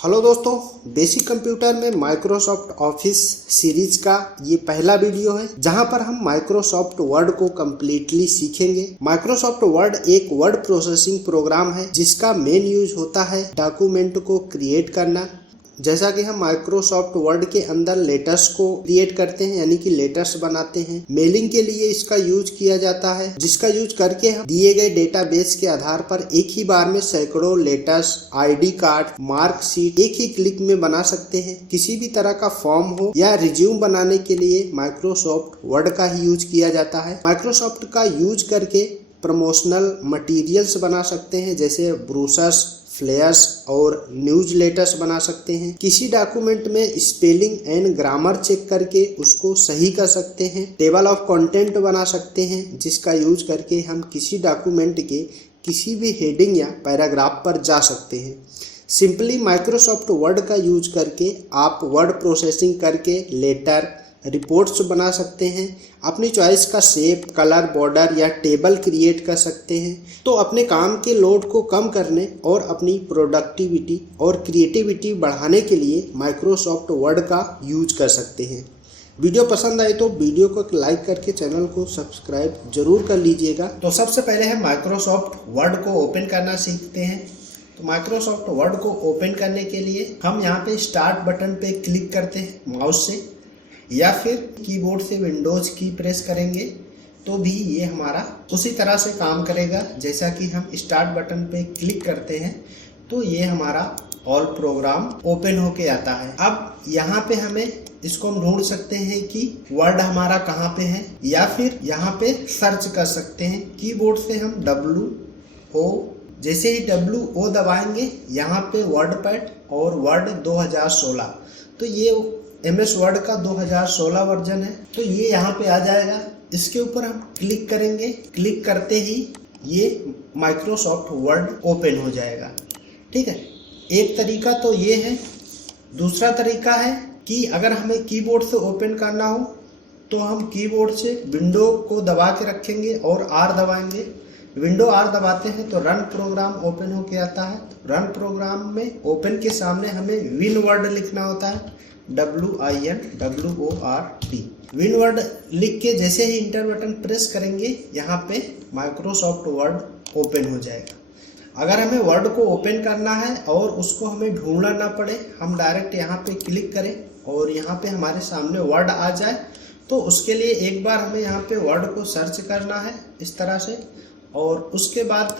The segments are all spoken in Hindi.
हेलो दोस्तों, बेसिक कंप्यूटर में माइक्रोसॉफ्ट ऑफिस सीरीज का ये पहला वीडियो है जहां पर हम माइक्रोसॉफ्ट वर्ड को कम्प्लीटली सीखेंगे। माइक्रोसॉफ्ट वर्ड एक वर्ड प्रोसेसिंग प्रोग्राम है जिसका मेन यूज होता है डॉक्यूमेंट को क्रिएट करना। जैसा कि हम माइक्रोसॉफ्ट वर्ड के अंदर लेटर्स को क्रिएट करते हैं, यानी कि लेटर्स बनाते हैं। मेलिंग के लिए इसका यूज किया जाता है, जिसका यूज करके हम दिए गए डेटाबेस के आधार पर एक ही बार में सैकड़ों लेटर्स, आईडी कार्ड, मार्कशीट एक ही क्लिक में बना सकते हैं। किसी भी तरह का फॉर्म हो या रिज्यूम बनाने के लिए माइक्रोसॉफ्ट वर्ड का ही यूज किया जाता है। माइक्रोसॉफ्ट का यूज करके प्रमोशनल मटेरियल्स बना सकते हैं, जैसे ब्रोशर्स, फ्लेयर्स और न्यूज लेटर्स बना सकते हैं। किसी डॉक्यूमेंट में स्पेलिंग एंड ग्रामर चेक करके उसको सही कर सकते हैं। टेबल ऑफ कंटेंट बना सकते हैं, जिसका यूज करके हम किसी डॉक्यूमेंट के किसी भी हेडिंग या पैराग्राफ पर जा सकते हैं। सिंपली माइक्रोसॉफ्ट वर्ड का यूज करके आप वर्ड प्रोसेसिंग करके लेटर, रिपोर्ट्स बना सकते हैं। अपनी चॉइस का शेप, कलर, बॉर्डर या टेबल क्रिएट कर सकते हैं। तो अपने काम के लोड को कम करने और अपनी प्रोडक्टिविटी और क्रिएटिविटी बढ़ाने के लिए माइक्रोसॉफ्ट वर्ड का यूज कर सकते हैं। वीडियो पसंद आए तो वीडियो को लाइक करके चैनल को सब्सक्राइब जरूर कर लीजिएगा। तो सबसे पहले हम माइक्रोसॉफ्ट वर्ड को ओपन करना सीखते हैं। तो माइक्रोसॉफ्ट वर्ड को ओपन करने के लिए हम यहाँ पे स्टार्ट बटन पे क्लिक करते हैं माउस से, या फिर कीबोर्ड से विंडोज की प्रेस करेंगे तो भी ये हमारा उसी तरह से काम करेगा। जैसा कि हम स्टार्ट बटन पे क्लिक करते हैं तो ये हमारा ऑल प्रोग्राम ओपन होके आता है। अब यहाँ पे हमें इसको हम ढूंढ सकते हैं कि वर्ड हमारा कहाँ पे है, या फिर यहाँ पे सर्च कर सकते हैं। कीबोर्ड से हम WO, जैसे ही WO दबाएंगे यहाँ पे वर्ड पैड और वर्ड 2016, तो ये MS वर्ड का 2016 वर्जन है, तो ये यहाँ पे आ जाएगा। इसके ऊपर हम क्लिक करेंगे, क्लिक करते ही ये माइक्रोसॉफ्ट वर्ड ओपन हो जाएगा। ठीक है, एक तरीका तो ये है। दूसरा तरीका है कि अगर हमें कीबोर्ड से ओपन करना हो तो हम कीबोर्ड से विंडो को दबा के रखेंगे और R दबाएंगे। विंडो R दबाते हैं तो रन प्रोग्राम ओपन होके आता है। रन प्रोग्राम में ओपन के सामने हमें विन वर्ड लिखना होता है, WINWORD। विन वर्ड लिख के जैसे ही इंटर बटन प्रेस करेंगे यहाँ पे माइक्रोसॉफ्ट वर्ड ओपन हो जाएगा। अगर हमें वर्ड को ओपन करना है और उसको हमें ढूंढना ना पड़े, हम डायरेक्ट यहाँ पे क्लिक करें और यहाँ पे हमारे सामने वर्ड आ जाए, तो उसके लिए एक बार हमें यहाँ पे वर्ड को सर्च करना है इस तरह से, और उसके बाद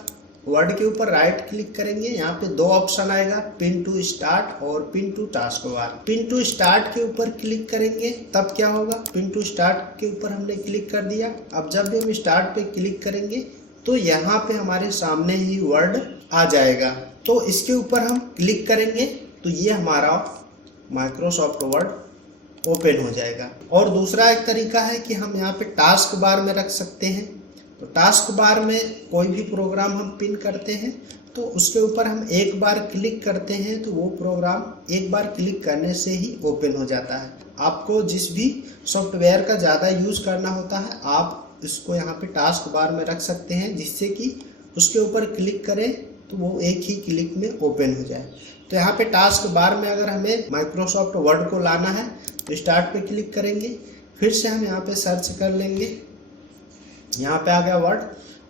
वर्ड के ऊपर राइट क्लिक करेंगे। यहाँ पे दो ऑप्शन आएगा, पिन टू स्टार्ट और pin to taskbar. Pin to start के ऊपर क्लिक करेंगे तब क्या होगा, पिन टू स्टार्ट के ऊपर हमने क्लिक कर दिया। अब जब भी हम स्टार्ट पे क्लिक करेंगे तो यहाँ पे हमारे सामने ही वर्ड आ जाएगा। तो इसके ऊपर हम क्लिक करेंगे तो ये हमारा माइक्रोसॉफ्ट वर्ड ओपन हो जाएगा। और दूसरा एक तरीका है कि हम यहाँ पे टास्क बार में रख सकते हैं। तो टास्क बार में कोई भी प्रोग्राम हम पिन करते हैं तो उसके ऊपर हम एक बार क्लिक करते हैं तो वो प्रोग्राम एक बार क्लिक करने से ही ओपन हो जाता है। आपको जिस भी सॉफ्टवेयर का ज़्यादा यूज़ करना होता है आप इसको यहाँ पे टास्क बार में रख सकते हैं, जिससे कि उसके ऊपर क्लिक करें तो वो एक ही क्लिक में ओपन हो जाए। तो यहाँ पे टास्क बार में अगर हमें माइक्रोसॉफ्ट वर्ड को लाना है तो स्टार्ट पे क्लिक करेंगे, फिर से हम यहाँ पे सर्च कर लेंगे, यहाँ पे आ गया वर्ड,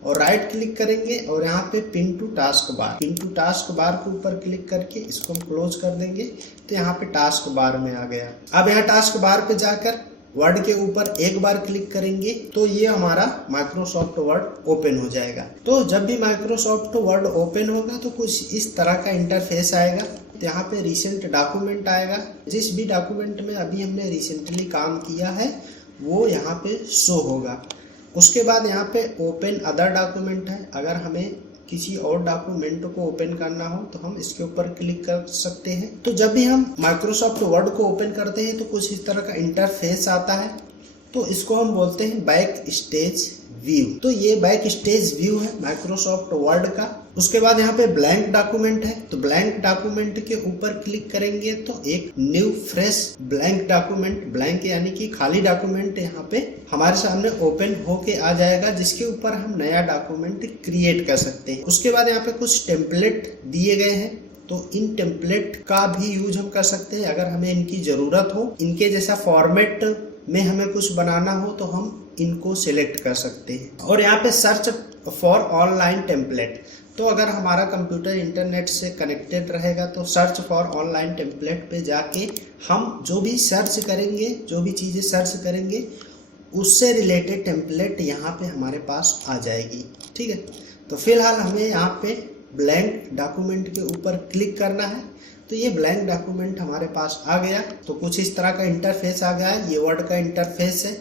और राइट क्लिक करेंगे और यहाँ पे pin to taskbar. Pin to taskbar के ऊपर क्लिक करके इसको हम क्लोज कर देंगे तो यहाँ पे टास्क बार में आ गया। अब यहाँ टास्क बार पे जाकर वर्ड के ऊपर एक बार क्लिक करेंगे तो ये हमारा माइक्रोसॉफ्ट वर्ड ओपन हो जाएगा। तो जब भी माइक्रोसॉफ्ट वर्ड ओपन होगा तो कुछ इस तरह का इंटरफेस आएगा। तो यहाँ पे रिसेंट डॉक्यूमेंट आएगा। जिस भी डॉक्यूमेंट में अभी हमने रिसेंटली काम किया है वो यहाँ पे शो होगा। उसके बाद यहाँ पे ओपन अदर डॉक्यूमेंट है। अगर हमें किसी और डॉक्यूमेंट को ओपन करना हो तो हम इसके ऊपर क्लिक कर सकते हैं। तो जब भी हम माइक्रोसॉफ्ट वर्ड को ओपन करते हैं तो कुछ इस तरह का इंटरफेस आता है। तो इसको हम बोलते हैं बैक स्टेज व्यू। तो ये बैक स्टेज व्यू है माइक्रोसॉफ्ट वर्ड का। उसके बाद यहाँ पे ब्लैंक डॉक्यूमेंट है। तो ब्लैंक डॉक्यूमेंट के ऊपर क्लिक करेंगे तो एक new fresh blank document, blank यानी कि खाली डॉक्यूमेंट यहाँ पे हमारे सामने ओपन होके आ जाएगा, जिसके ऊपर हम नया डॉक्यूमेंट क्रिएट कर सकते हैं। उसके बाद यहाँ पे कुछ टेम्पलेट दिए गए हैं। तो इन टेम्पलेट का भी यूज हम कर सकते हैं। अगर हमें इनकी ज़रूरत हो, इनके जैसा फॉर्मेट में हमें कुछ बनाना हो तो हम इनको सिलेक्ट कर सकते हैं। और यहाँ पे सर्च फॉर ऑनलाइन टेम्पलेट, तो अगर हमारा कंप्यूटर इंटरनेट से कनेक्टेड रहेगा तो सर्च फॉर ऑनलाइन टेम्पलेट पे जाके हम जो भी सर्च करेंगे, जो भी चीज़ें सर्च करेंगे उससे रिलेटेड टेम्पलेट यहाँ पे हमारे पास आ जाएगी। ठीक है, तो फिलहाल हमें यहाँ पे ब्लैंक डॉक्यूमेंट के ऊपर क्लिक करना है। तो ये ब्लैंक डॉक्यूमेंट हमारे पास आ गया। तो कुछ इस तरह का इंटरफेस आ गया है। ये वर्ड का इंटरफेस है,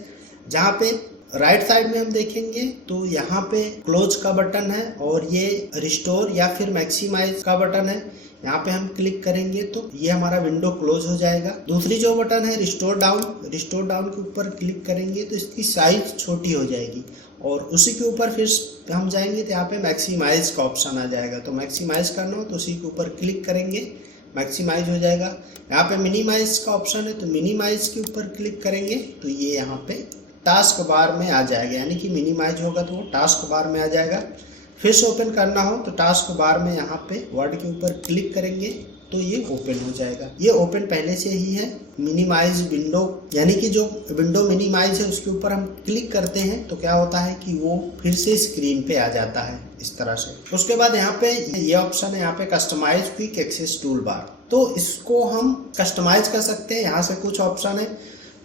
जहाँ पे राइट साइड में हम देखेंगे तो यहाँ पे क्लोज का बटन है और ये रिस्टोर या फिर मैक्सिमाइज का बटन है। यहाँ पे हम क्लिक करेंगे तो ये हमारा विंडो क्लोज हो जाएगा। दूसरी जो बटन है रिस्टोर डाउन के ऊपर क्लिक करेंगे तो इसकी साइज छोटी हो जाएगी और उसी के ऊपर फिर हम जाएंगे तो यहाँ पे मैक्सिमाइज का ऑप्शन आ जाएगा। तो मैक्सिमाइज करना हो तो उसी के ऊपर क्लिक करेंगे, मैक्सिमाइज हो जाएगा। यहाँ पे मिनिमाइज का ऑप्शन है तो मिनिमाइज के ऊपर क्लिक करेंगे तो ये यहाँ पे टास्क बार में आ जाएगा, यानी कि मिनिमाइज होगा तो वो टास्क बार में आ जाएगा। फिर से ओपन करना हो तो टास्क बार में यहाँ पे वर्ड के ऊपर क्लिक करेंगे तो ये ओपन हो जाएगा। ये ओपन पहले से ही है। मिनिमाइज विंडो, यानी कि जो विंडो मिनिमाइज है उसके ऊपर हम क्लिक करते हैं तो क्या होता है कि वो फिर से स्क्रीन पे आ जाता है इस तरह से। उसके बाद यहाँ पे ये ऑप्शन है, यहाँ पे customize quick access toolbar, तो इसको हम कस्टमाइज कर सकते हैं। यहाँ से कुछ ऑप्शन है,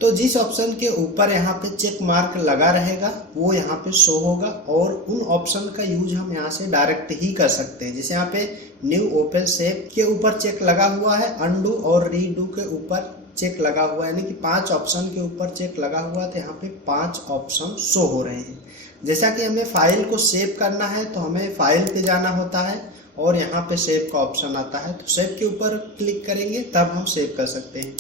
तो जिस ऑप्शन के ऊपर यहाँ पे चेक मार्क लगा रहेगा वो यहाँ पे शो होगा और उन ऑप्शन का यूज हम यहाँ से डायरेक्ट ही कर सकते हैं। जैसे यहाँ पे न्यू ओपन शेप के ऊपर चेक लगा हुआ है, अनडू और रीडू के ऊपर चेक लगा हुआ है, यानी कि 5 ऑप्शन के ऊपर चेक लगा हुआ है तो यहाँ पे 5 ऑप्शन शो हो रहे हैं। जैसा कि हमें फाइल को सेव करना है तो हमें फाइल पे जाना होता है और यहाँ पे सेव का ऑप्शन आता है, तो सेव के ऊपर क्लिक करेंगे तब हम सेव कर सकते हैं।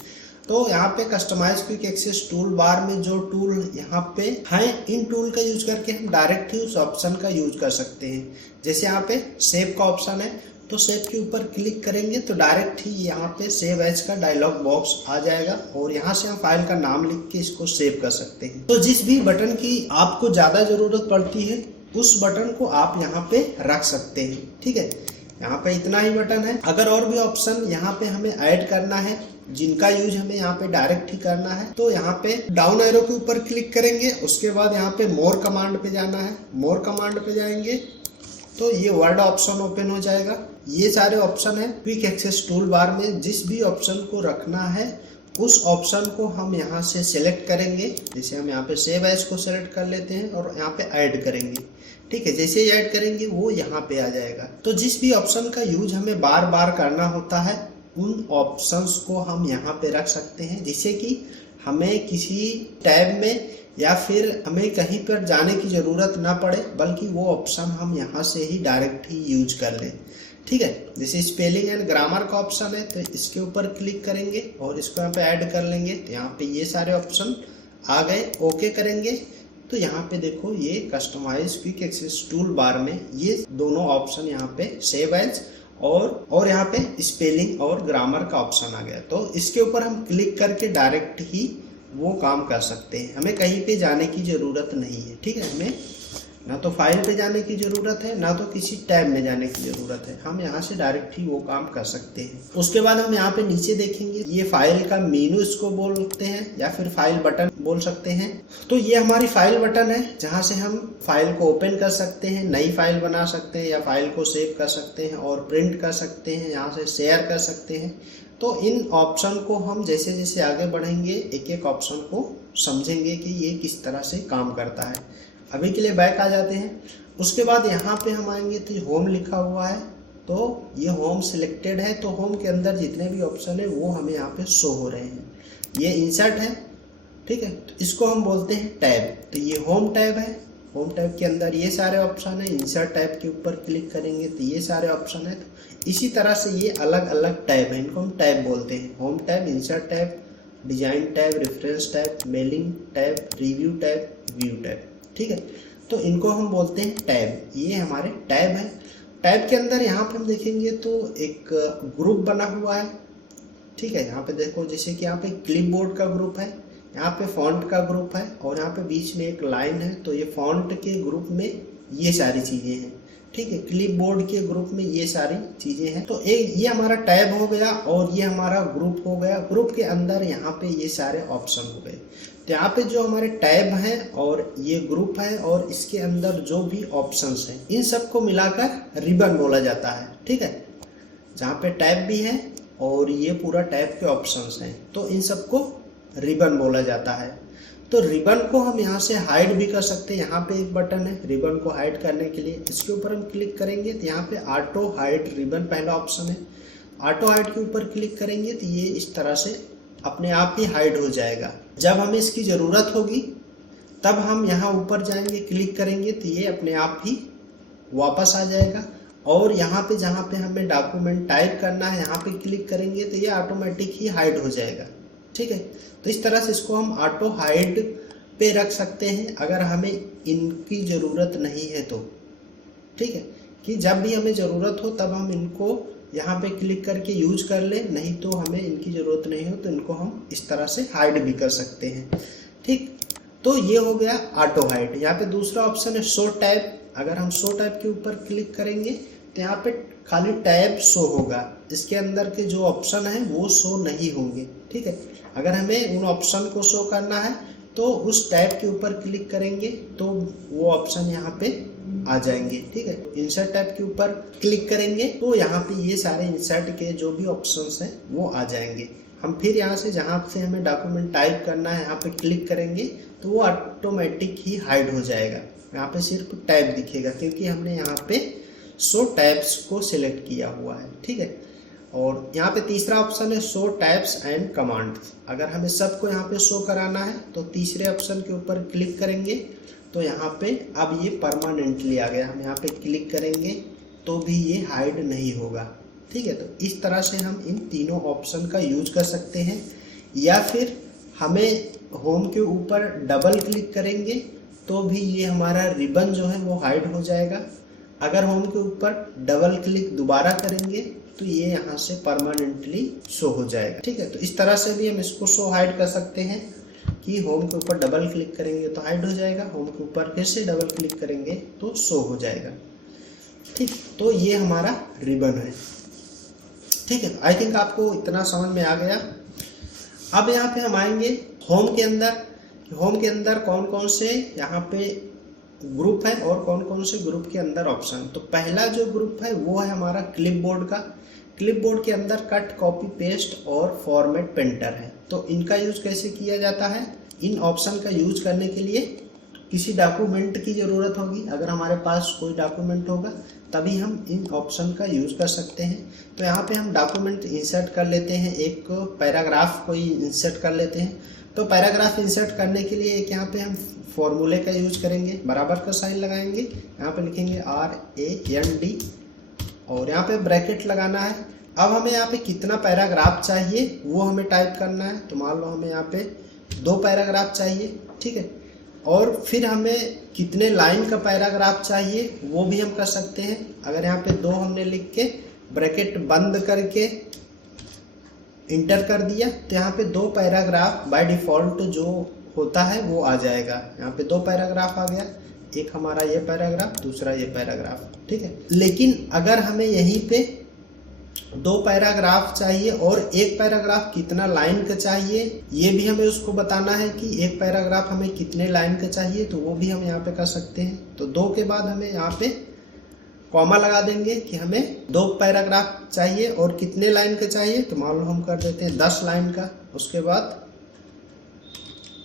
तो यहाँ पे customize quick access toolbar में जो टूल यहाँ पे हैं, इन टूल का यूज करके हम डायरेक्ट ही उस ऑप्शन का यूज कर सकते हैं। जैसे यहाँ पे सेव का ऑप्शन है तो सेव के ऊपर क्लिक करेंगे तो डायरेक्ट ही यहाँ पे सेव एज का डायलॉग बॉक्स आ जाएगा और यहाँ से हम फाइल का नाम लिख के इसको सेव कर सकते हैं। तो जिस भी बटन की आपको ज़्यादा ज़रूरत पड़ती है उस बटन को आप यहाँ पे रख सकते हैं। ठीक है, यहाँ पे इतना ही बटन है। अगर और भी ऑप्शन यहाँ पे हमें ऐड करना है जिनका यूज हमें यहाँ पे डायरेक्ट ही करना है तो यहाँ पे डाउन एरो के ऊपर क्लिक करेंगे। उसके बाद यहाँ पे मोर कमांड पे जाना है। मोर कमांड पे जाएंगे तो ये वर्ड ऑप्शन ओपन हो जाएगा। ये सारे ऑप्शन है क्विक एक्सेस टूल बार में। जिस भी ऑप्शन को रखना है उस ऑप्शन को हम यहाँ से सिलेक्ट करेंगे। जैसे हम यहाँ पे सेव एज को सिलेक्ट कर लेते हैं और यहाँ पे ऐड करेंगे। ठीक है, जैसे ही ऐड करेंगे वो यहाँ पे आ जाएगा। तो जिस भी ऑप्शन का यूज हमें बार बार करना होता है उन ऑप्शंस को हम यहाँ पे रख सकते हैं, जिससे कि हमें किसी टैब में या फिर हमें कहीं पर जाने की ज़रूरत ना पड़े, बल्कि वो ऑप्शन हम यहाँ से ही डायरेक्ट ही यूज कर लें। ठीक है, जैसे स्पेलिंग एंड ग्रामर का ऑप्शन है तो इसके ऊपर क्लिक करेंगे और इसको यहाँ पे ऐड कर लेंगे। तो यहाँ पे ये सारे ऑप्शन आ गए। ओके करेंगे तो यहाँ पे देखो ये customize quick access toolbar में ये दोनों ऑप्शन यहाँ पे सेव एज और यहाँ पे स्पेलिंग और ग्रामर का ऑप्शन आ गया। तो इसके ऊपर हम क्लिक करके डायरेक्ट ही वो काम कर सकते हैं। हमें कहीं पे जाने की ज़रूरत नहीं है। ठीक है, हमें ना तो फाइल पे जाने की ज़रूरत है ना तो किसी टैब में जाने की ज़रूरत है। हम यहाँ से डायरेक्ट ही वो काम कर सकते हैं। उसके बाद हम यहाँ पे नीचे देखेंगे ये फाइल का मेनू इसको बोलते हैं या फिर फाइल बटन बोल सकते हैं। तो ये हमारी फाइल बटन है जहाँ से हम फाइल को ओपन कर सकते हैं, नई फाइल बना सकते हैं या फाइल को सेव कर सकते हैं और प्रिंट कर सकते हैं, यहाँ से शेयर कर सकते हैं। तो इन ऑप्शन को हम जैसे जैसे आगे बढ़ेंगे एक एक ऑप्शन को समझेंगे कि ये किस तरह से काम करता है। अभी के लिए बैक आ जाते हैं। उसके बाद यहाँ पे हम आएंगे तो होम लिखा हुआ है, तो ये होम सिलेक्टेड है। तो होम के अंदर जितने भी ऑप्शन है वो हमें यहाँ पे शो हो रहे हैं। ये इंसर्ट है, ठीक है, तो इसको हम बोलते हैं टैब। तो ये होम टैब है। होम टैब के अंदर ये सारे ऑप्शन है। इंसर्ट टैब के ऊपर क्लिक करेंगे तो ये सारे ऑप्शन है। तो इसी तरह से ये अलग अलग टैब है, इनको हम टैब बोलते हैं। Home tab, insert tab, design tab, reference tab, mailing tab, review tab, view tab. ठीक है, तो इनको हम बोलते हैं टैब। ये हमारे टैब है। टैब के अंदर यहाँ पे हम देखेंगे तो एक ग्रुप बना हुआ है। ठीक है, यहाँ पे देखो जैसे कि यहाँ पे क्लिपबोर्ड का ग्रुप है, यहाँ पे फॉन्ट का ग्रुप है और यहाँ पे बीच में एक लाइन है। तो ये फॉन्ट के ग्रुप में ये सारी चीज़ें हैं। ठीक है। क्लिपबोर्ड के ग्रुप में ये सारी चीजें हैं। तो ये हमारा टैब हो गया और ये हमारा ग्रुप हो गया। ग्रुप के अंदर यहाँ पे ये सारे ऑप्शन हो गए। तो यहाँ पे जो हमारे टैब हैं और ये ग्रुप है और इसके अंदर जो भी ऑप्शंस हैं इन सबको मिलाकर रिबन बोला जाता है, ठीक है। जहाँ पे टैब भी है और ये पूरा टैब के ऑप्शंस हैं तो इन सबको रिबन बोला जाता है। तो रिबन को हम यहाँ से हाइड भी कर सकते हैं। यहाँ पे एक बटन है रिबन को हाइड करने के लिए, इसके ऊपर हम क्लिक करेंगे तो यहाँ पे ऑटो हाइड रिबन पहला ऑप्शन है। ऑटो हाइड के ऊपर क्लिक करेंगे तो ये इस तरह से अपने आप ही हाइड हो जाएगा। जब हमें इसकी ज़रूरत होगी तब हम यहाँ ऊपर जाएंगे, क्लिक करेंगे तो ये अपने आप ही वापस आ जाएगा। और यहाँ पे जहाँ पे हमें डॉक्यूमेंट टाइप करना है यहाँ पे क्लिक करेंगे तो ये ऑटोमेटिक ही हाइड हो जाएगा, ठीक है। तो इस तरह से इसको हम ऑटो हाइड पे रख सकते हैं अगर हमें इनकी ज़रूरत नहीं है तो, ठीक है। कि जब भी हमें ज़रूरत हो तब हम इनको यहाँ पे क्लिक करके यूज कर लें, नहीं तो हमें इनकी ज़रूरत नहीं हो तो इनको हम इस तरह से हाइड भी कर सकते हैं, ठीक। तो ये हो गया ऑटो हाइड। यहाँ पे दूसरा ऑप्शन है शो टैब। अगर हम शो टैब के ऊपर क्लिक करेंगे तो यहाँ पे खाली टैब शो होगा, इसके अंदर के जो ऑप्शन है वो शो नहीं होंगे, ठीक है। अगर हमें उन ऑप्शन को शो करना है तो उस टैब के ऊपर क्लिक करेंगे तो वो ऑप्शन यहाँ पे आ जाएंगे, ठीक है। इंसर्ट टैब के ऊपर क्लिक करेंगे तो यहाँ पे ये सारे इंसर्ट के जो भी ऑप्शंस हैं वो आ जाएंगे। हम फिर यहाँ से जहाँ से हमें डॉक्यूमेंट टाइप करना है यहाँ पे क्लिक करेंगे तो वो ऑटोमेटिक ही हाइड हो जाएगा। यहाँ पे सिर्फ टैब दिखेगा क्योंकि हमने यहाँ पे शो टैब्स को सिलेक्ट किया हुआ है, ठीक है। और यहाँ पे तीसरा ऑप्शन है शो टैब्स एंड कमांड्स। अगर हमें सबको यहाँ पे शो कराना है तो तीसरे ऑप्शन के ऊपर क्लिक करेंगे तो यहाँ पे अब ये परमानेंटली आ गया। हम यहाँ पे क्लिक करेंगे तो भी ये हाइड नहीं होगा, ठीक है। तो इस तरह से हम इन तीनों ऑप्शन का यूज कर सकते हैं। या फिर हमें होम के ऊपर डबल क्लिक करेंगे तो भी ये हमारा रिबन जो है वो हाइड हो जाएगा। अगर होम के ऊपर डबल क्लिक दोबारा करेंगे तो ये यहाँ से परमानेंटली शो हो जाएगा, ठीक है। तो इस तरह से भी हम इसको शो हाइड कर सकते हैं कि होम के ऊपर डबल क्लिक करेंगे तो हाइड हो जाएगा, होम के ऊपर फिर से डबल क्लिक करेंगे तो शो हो जाएगा, ठीक। तो ये हमारा रिबन है, ठीक है। आई थिंक आपको इतना समझ में आ गया। अब यहाँ पे हम आएंगे होम के अंदर। होम के अंदर कौन कौन से यहाँ पे ग्रुप है और कौन कौन से ग्रुप के अंदर ऑप्शन। तो पहला जो ग्रुप है वो है हमारा क्लिपबोर्ड का। क्लिपबोर्ड के अंदर कट, कॉपी, पेस्ट और फॉर्मेट पेंटर है। तो इनका यूज कैसे किया जाता है, इन ऑप्शन का यूज करने के लिए किसी डॉक्यूमेंट की ज़रूरत होगी। अगर हमारे पास कोई डॉक्यूमेंट होगा तभी हम इन ऑप्शन का यूज कर सकते हैं। तो यहाँ पे हम डॉक्यूमेंट इंसर्ट कर लेते हैं, एक पैराग्राफ कोई इंसर्ट कर लेते हैं। तो पैराग्राफ इंसर्ट करने के लिए एक यहाँ पे हम फॉर्मूले का यूज करेंगे, बराबर का साइन लगाएंगे, यहाँ पे लिखेंगे RAND और यहाँ पे ब्रैकेट लगाना है। अब हमें यहाँ पे कितना पैराग्राफ चाहिए वो हमें टाइप करना है। तो मान लो हमें यहाँ पे 2 पैराग्राफ चाहिए, ठीक है। और फिर हमें कितने लाइन का पैराग्राफ चाहिए वो भी हम कर सकते हैं। अगर यहाँ पे 2 हमने लिख के ब्रैकेट बंद करके इंटर कर दिया तो यहाँ पे 2 पैराग्राफ बाय डिफ़ॉल्ट जो होता है वो आ जाएगा। यहाँ पे 2 पैराग्राफ आ गया, एक हमारा ये पैराग्राफ, दूसरा ये पैराग्राफ, ठीक है। लेकिन अगर हमें यहीं पे 2 पैराग्राफ चाहिए और एक पैराग्राफ कितना लाइन का चाहिए ये भी हमें उसको बताना है कि एक पैराग्राफ हमें कितने लाइन का चाहिए, तो वो भी हम यहाँ पे कर सकते हैं। तो 2 के बाद हमें यहाँ पे कॉमा लगा देंगे कि हमें 2 पैराग्राफ चाहिए और कितने लाइन का चाहिए। तो मान लो हम कर देते हैं 10 लाइन का। उसके बाद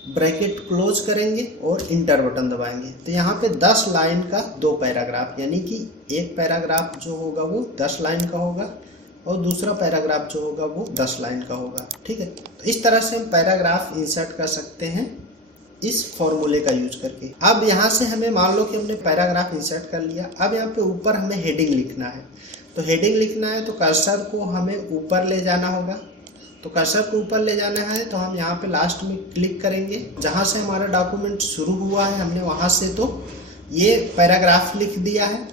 ब्रैकेट क्लोज करेंगे और इंटर बटन दबाएंगे। तो यहाँ पे 10 लाइन का 2 पैराग्राफ, यानी कि एक पैराग्राफ जो होगा वो 10 लाइन का होगा और दूसरा पैराग्राफ जो होगा वो 10 लाइन का होगा, ठीक है। तो इस तरह से हम पैराग्राफ इंसर्ट कर सकते हैं इस फॉर्मूले का यूज करके। अब यहाँ से हमें मान लो कि हमने पैराग्राफ इंसर्ट कर लिया। अब यहाँ पे ऊपर हमें हेडिंग लिखना है। तो हेडिंग लिखना है तो कर्सर को हमें ऊपर ले जाना होगा। तो कर्सर को ऊपर ले जाना है तो हम यहाँ पे लास्ट में क्लिक करेंगे, जहाँ से हमारा डॉक्यूमेंट शुरू हुआ है हमने वहाँ से तो ये पैराग्राफ लिख दिया है।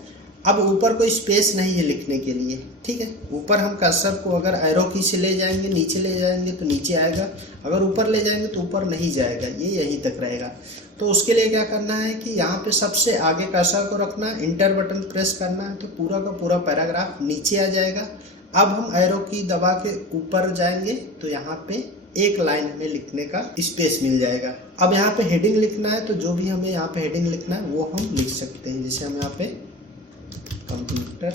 अब ऊपर कोई स्पेस नहीं है लिखने के लिए, ठीक है। ऊपर हम कर्सर को अगर एरो की से ले जाएंगे, नीचे ले जाएंगे तो नीचे आएगा, अगर ऊपर ले जाएंगे तो ऊपर नहीं जाएगा, ये यहीं तक रहेगा। तो उसके लिए क्या करना है कि यहाँ पे सबसे आगे कर्सर को रखना, इंटर बटन प्रेस करना है, तो पूरा का पूरा पैराग्राफ नीचे आ जाएगा। अब हम एरो की दबा के ऊपर जाएंगे तो यहाँ पे एक लाइन हमें लिखने का स्पेस मिल जाएगा। अब यहाँ पे हेडिंग लिखना है, तो जो भी हमें यहाँ पे हेडिंग लिखना है वो हम लिख सकते हैं। जैसे हम यहाँ पे कंप्यूटर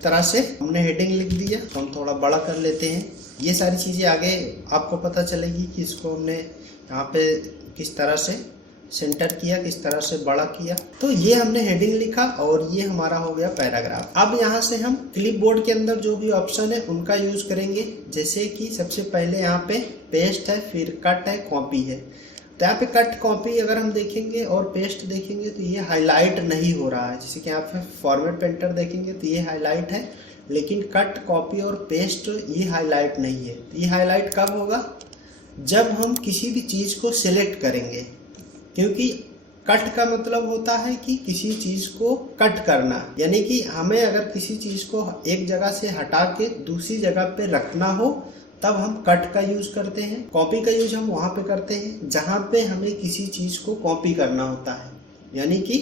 तरह से हमने हेडिंग लिख दिया, तो हम थोड़ा बड़ा कर लेते हैं। ये सारी चीज़ें आगे आपको पता चलेगी कि इसको हमने यहाँ पे किस तरह से सेंटर किया, किस तरह से बड़ा किया। तो ये हमने हेडिंग लिखा और ये हमारा हो गया पैराग्राफ। अब यहाँ से हम क्लिपबोर्ड के अंदर जो भी ऑप्शन है उनका यूज करेंगे। जैसे कि सबसे पहले यहाँ पे पेस्ट है, फिर कट है, कॉपी है। तो यहाँ पे कट कॉपी अगर हम देखेंगे और पेस्ट देखेंगे तो ये हाईलाइट नहीं हो रहा है। जैसे कि यहाँ पे फॉर्मेट पेंटर देखेंगे तो ये हाईलाइट है, लेकिन कट कॉपी और पेस्ट ये हाईलाइट नहीं है। तो ये हाईलाइट कब होगा? जब हम किसी भी चीज़ को सिलेक्ट करेंगे, क्योंकि कट का मतलब होता है कि किसी चीज़ को कट करना, यानी कि हमें अगर किसी चीज़ को एक जगह से हटा के दूसरी जगह पे रखना हो तब हम कट का यूज करते हैं। कॉपी का यूज हम वहाँ पे करते हैं जहाँ पे हमें किसी चीज़ को कॉपी करना होता है, यानी कि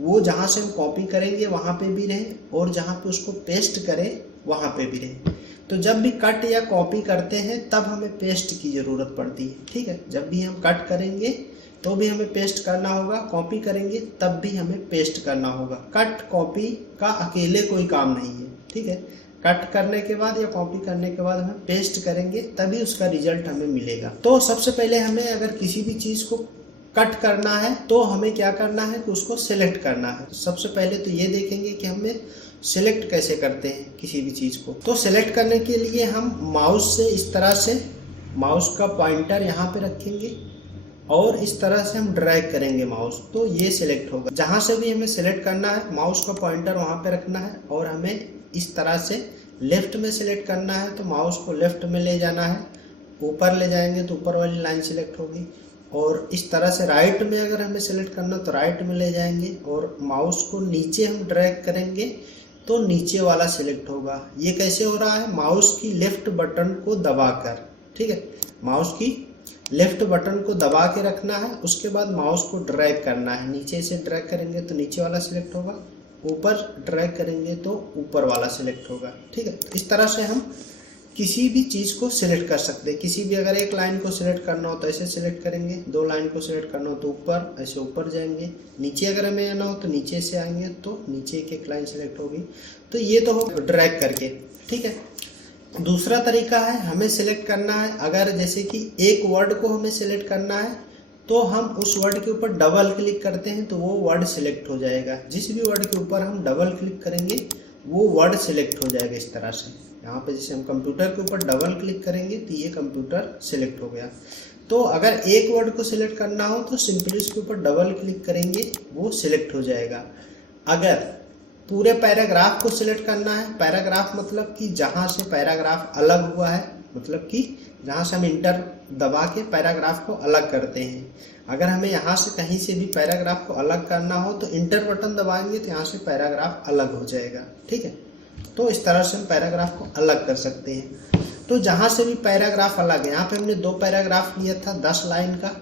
वो जहाँ से हम कॉपी करेंगे वहाँ पे भी रहे और जहाँ पे उसको पेस्ट करें वहाँ पे भी रहे। तो जब भी कट या कॉपी करते हैं तब हमें पेस्ट की ज़रूरत पड़ती है, ठीक है। जब भी हम कट करेंगे तो भी हमें पेस्ट करना होगा, कॉपी करेंगे तब भी हमें पेस्ट करना होगा। कट कॉपी का अकेले कोई काम नहीं है, ठीक है। कट करने के बाद या कॉपी करने के बाद हमें पेस्ट करेंगे तभी उसका रिजल्ट हमें मिलेगा। तो सबसे पहले हमें अगर किसी भी चीज़ को कट करना है तो हमें क्या करना है कि उसको सिलेक्ट करना है। सबसे पहले तो ये देखेंगे कि हमें सिलेक्ट कैसे करते हैं किसी भी चीज़ को। तो सिलेक्ट करने के लिए हम माउस से इस तरह से माउस का पॉइंटर यहाँ पे रखेंगे और इस तरह से हम ड्रैग करेंगे माउस, तो ये सिलेक्ट होगा। जहाँ से भी हमें सिलेक्ट करना है माउस का पॉइंटर वहाँ पे रखना है और हमें इस तरह से लेफ्ट में सिलेक्ट करना है तो माउस को लेफ्ट में ले जाना है। ऊपर ले जाएंगे तो ऊपर वाली लाइन सिलेक्ट होगी और इस तरह से राइट में अगर हमें सिलेक्ट करना तो राइट में ले जाएंगे और माउस को नीचे हम ड्रैग करेंगे तो नीचे वाला सिलेक्ट होगा। ये कैसे हो रहा है? माउस की लेफ्ट बटन को दबाकर, ठीक है। माउस की लेफ्ट बटन को दबा के रखना है, उसके बाद माउस को ड्रैग करना है। नीचे से ड्रैग करेंगे तो नीचे वाला सिलेक्ट होगा, ऊपर ड्रैग करेंगे तो ऊपर वाला सिलेक्ट होगा, ठीक है। तो इस तरह से हम किसी भी चीज़ को सिलेक्ट कर सकते हैं। किसी भी अगर एक लाइन को सिलेक्ट करना हो तो ऐसे सिलेक्ट करेंगे, दो लाइन को सिलेक्ट करना हो तो ऊपर ऐसे ऊपर जाएंगे, नीचे अगर हमें आना हो तो नीचे से आएंगे तो नीचे एक लाइन सिलेक्ट होगी। तो ये तो हो ड्रैग करके, ठीक है। दूसरा तरीका है हमें सिलेक्ट करना है, अगर जैसे कि एक वर्ड को हमें सिलेक्ट करना है तो हम उस वर्ड के ऊपर डबल क्लिक करते हैं तो वो वर्ड सिलेक्ट हो जाएगा। जिस भी वर्ड के ऊपर हम डबल क्लिक करेंगे वो वर्ड सिलेक्ट हो जाएगा इस तरह से। यहाँ पे जैसे हम कंप्यूटर के ऊपर डबल क्लिक करेंगे तो ये कंप्यूटर सिलेक्ट हो गया। तो अगर एक वर्ड को सिलेक्ट करना हो तो सिंपली उसके ऊपर डबल क्लिक करेंगे, वो सिलेक्ट हो जाएगा। अगर पूरे पैराग्राफ को सिलेक्ट करना है, पैराग्राफ मतलब कि जहाँ से पैराग्राफ अलग हुआ है, मतलब कि जहाँ से हम इंटर दबा के पैराग्राफ को अलग करते हैं। अगर हमें यहाँ से कहीं से भी पैराग्राफ को अलग करना हो तो इंटर बटन दबाएंगे तो यहाँ से पैराग्राफ अलग हो जाएगा, ठीक है। तो इस तरह से हम पैराग्राफ को अलग कर सकते हैं। तो जहाँ से भी पैराग्राफ अलग है, यहाँ पे हमने 2 पैराग्राफ लिया था 10 लाइन का,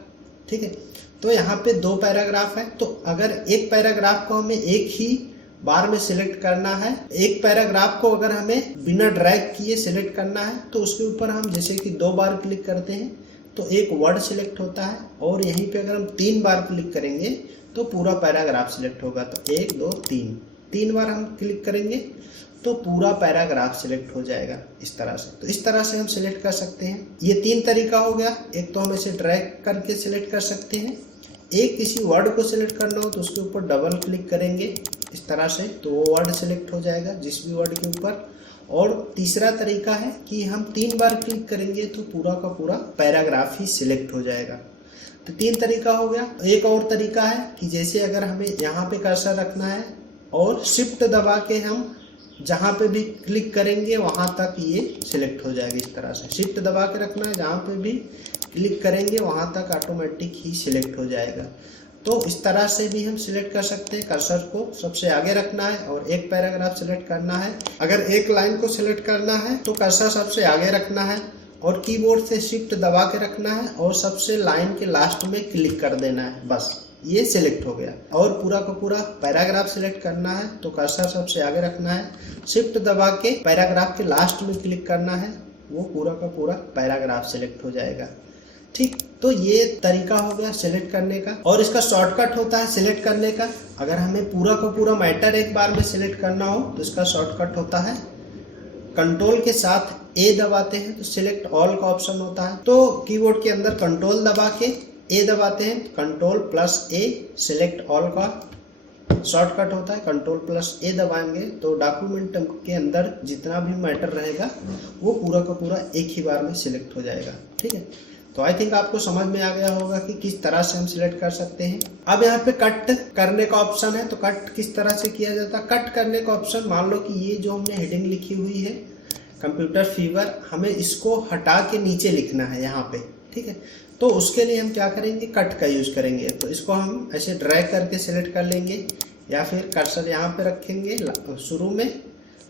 ठीक है। तो यहाँ पे 2 पैराग्राफ है, तो अगर एक पैराग्राफ को हमें एक ही बार में सिलेक्ट करना है, एक पैराग्राफ को अगर हमें बिना ड्रैग किए सिलेक्ट करना है तो उसके ऊपर हम जैसे कि 2 बार क्लिक करते हैं तो एक वर्ड सिलेक्ट होता है और यहीं पे अगर हम 3 बार क्लिक करेंगे तो पूरा पैराग्राफ सिलेक्ट होगा। तो 1 2 3 बार हम क्लिक करेंगे तो पूरा पैराग्राफ सिलेक्ट हो जाएगा इस तरह से। तो इस तरह से हम सिलेक्ट कर सकते हैं। ये 3 तरीका हो गया। एक तो हम इसे ड्रैग करके सिलेक्ट कर सकते हैं, एक किसी वर्ड को सिलेक्ट करना हो तो उसके ऊपर डबल क्लिक करेंगे इस तरह से तो वो वर्ड सिलेक्ट हो जाएगा जिस भी वर्ड के ऊपर। और तीसरा तरीका है कि हम 3 बार क्लिक करेंगे तो पूरा का पूरा पैराग्राफ ही सिलेक्ट हो जाएगा। तो 3 तरीका हो गया। एक और तरीका है कि जैसे अगर हमें यहाँ पे कर्सर रखना है और शिफ्ट दबा के हम जहाँ पे भी क्लिक करेंगे वहाँ तक ये सिलेक्ट हो जाएगा इस तरह से। शिफ्ट दबा के रखना है, जहाँ पे भी क्लिक करेंगे वहाँ तक ऑटोमेटिक ही सिलेक्ट हो जाएगा। तो इस तरह से भी हम सिलेक्ट कर सकते हैं। कर्सर को सबसे आगे रखना है और एक पैराग्राफ सिलेक्ट करना है। अगर एक लाइन को सिलेक्ट करना है तो कर्सर सबसे आगे रखना है और कीबोर्ड से शिफ्ट दबा के रखना है और सबसे लाइन के लास्ट में क्लिक कर देना है। बस ये सिलेक्ट हो गया। और पूरा का पूरा पैराग्राफ सिलेक्ट करना है तो कर्सर सबसे आगे रखना है, शिफ्ट दबा के पैराग्राफ के लास्ट में क्लिक करना है, वो पूरा का पूरा पैराग्राफ सिलेक्ट हो जाएगा। ठीक, तो ये तरीका हो गया सिलेक्ट करने का। और इसका शॉर्टकट होता है सिलेक्ट करने का। अगर हमें पूरा का पूरा मैटर एक बार में सिलेक्ट करना हो तो इसका शॉर्टकट होता है कंट्रोल के साथ ए दबाते हैं तो सिलेक्ट ऑल का ऑप्शन होता है। तो कीबोर्ड के अंदर कंट्रोल दबा के ए दबाते हैं, कंट्रोल प्लस ए सिलेक्ट ऑल का शॉर्टकट होता है। कंट्रोल प्लस ए दबाएंगे तो डॉक्यूमेंट के अंदर जितना भी मैटर रहेगा वो पूरा का पूरा एक ही बार में सिलेक्ट हो जाएगा। ठीक है, तो आई थिंक आपको समझ में आ गया होगा कि किस तरह से हम सिलेक्ट कर सकते हैं। अब यहाँ पे कट करने का ऑप्शन है, तो कट किस तरह से किया जाता है। कट करने का ऑप्शन, मान लो कि ये जो हमने हेडिंग लिखी हुई है कंप्यूटर फीवर, हमें इसको हटा के नीचे लिखना है यहाँ पे। ठीक है, तो उसके लिए हम क्या करेंगे, कट का यूज करेंगे। तो इसको हम ऐसे ड्रैग करके सिलेक्ट कर लेंगे या फिर कर्सर यहाँ पे रखेंगे शुरू में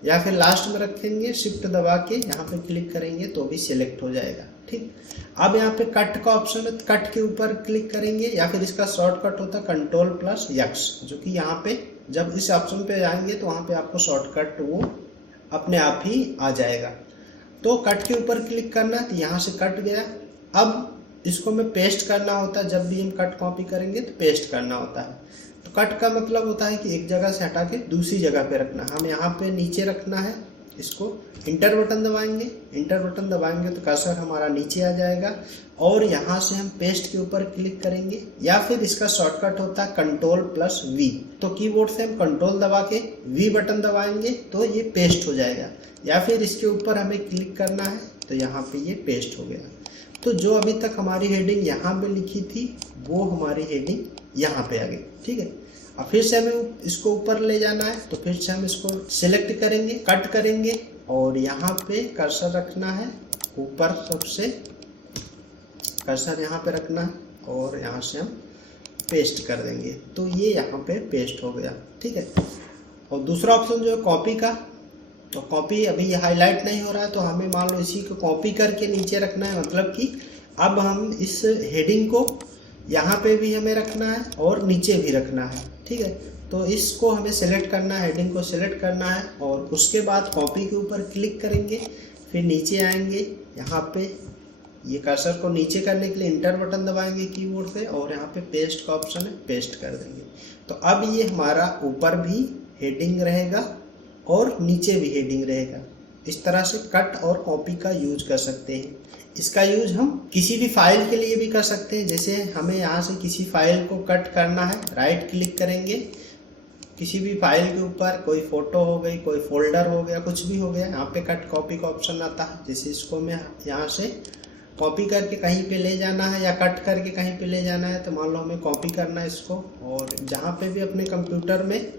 या फिर लास्ट में रखेंगे, शिफ्ट दबा के यहाँ पे क्लिक करेंगे तो भी सिलेक्ट हो जाएगा। ठीक, अब यहाँ पे कट का ऑप्शन है, कट के ऊपर क्लिक करेंगे या फिर इसका शॉर्टकट होता है कंट्रोल प्लस एक्स, जो कि यहाँ पे जब इस ऑप्शन पे जाएंगे तो वहाँ पे आपको शॉर्टकट वो अपने आप ही आ जाएगा। तो कट के ऊपर क्लिक करना, तो यहाँ से कट गया। अब इसको में पेस्ट करना होता है, जब भी हम कट कॉपी करेंगे तो पेस्ट करना होता है। तो कट का मतलब होता है कि एक जगह से हटा के दूसरी जगह पे रखना। हम यहाँ पे नीचे रखना है, इसको इंटर बटन दबाएंगे। इंटर बटन दबाएंगे तो कर्सर हमारा नीचे आ जाएगा और यहाँ से हम पेस्ट के ऊपर क्लिक करेंगे या फिर इसका शॉर्टकट होता है कंट्रोल प्लस वी। तो कीबोर्ड से हम कंट्रोल दबा के वी बटन दबाएंगे तो ये पेस्ट हो जाएगा, या फिर इसके ऊपर हमें क्लिक करना है तो यहाँ पे ये पेस्ट हो गया। तो जो अभी तक हमारी हेडिंग यहाँ पे लिखी थी वो हमारी हेडिंग यहाँ पे आ गई। ठीक है, अब फिर से हमें इसको ऊपर ले जाना है तो फिर से हम इसको सिलेक्ट करेंगे, कट करेंगे और यहाँ पे कर्सर रखना है ऊपर, सबसे कर्सर यहाँ पे रखना है और यहाँ से हम पेस्ट कर देंगे तो ये यहाँ पे पेस्ट हो गया। ठीक है, और दूसरा ऑप्शन जो है कॉपी का, तो कॉपी अभी ये हाईलाइट नहीं हो रहा है तो हमें मान लो इसी को कॉपी करके नीचे रखना है। मतलब कि अब हम इस हेडिंग को यहाँ पे भी हमें रखना है और नीचे भी रखना है। ठीक है, तो इसको हमें सेलेक्ट करना है, हेडिंग को सेलेक्ट करना है और उसके बाद कॉपी के ऊपर क्लिक करेंगे, फिर नीचे आएंगे, यहाँ पे ये कर्सर को नीचे करने के लिए इंटर बटन दबाएंगे कीबोर्ड से और यहाँ पे पेस्ट का ऑप्शन है, पेस्ट कर देंगे। तो अब ये हमारा ऊपर भी हेडिंग रहेगा और नीचे भी हेडिंग रहेगा। इस तरह से कट और कॉपी का यूज कर सकते हैं। इसका यूज हम किसी भी फाइल के लिए भी कर सकते हैं। जैसे हमें यहाँ से किसी फाइल को कट करना है, राइट क्लिक करेंगे, किसी भी फाइल के ऊपर, कोई फोटो हो गई, कोई फोल्डर हो गया, कुछ भी हो गया, यहाँ पे कट कॉपी का ऑप्शन आता है। जैसे इसको मैं यहाँ से कॉपी करके कहीं पे ले जाना है या कट करके कहीं पे ले जाना है, तो मान लो हमें कॉपी करना है इसको और जहाँ पे भी अपने कंप्यूटर में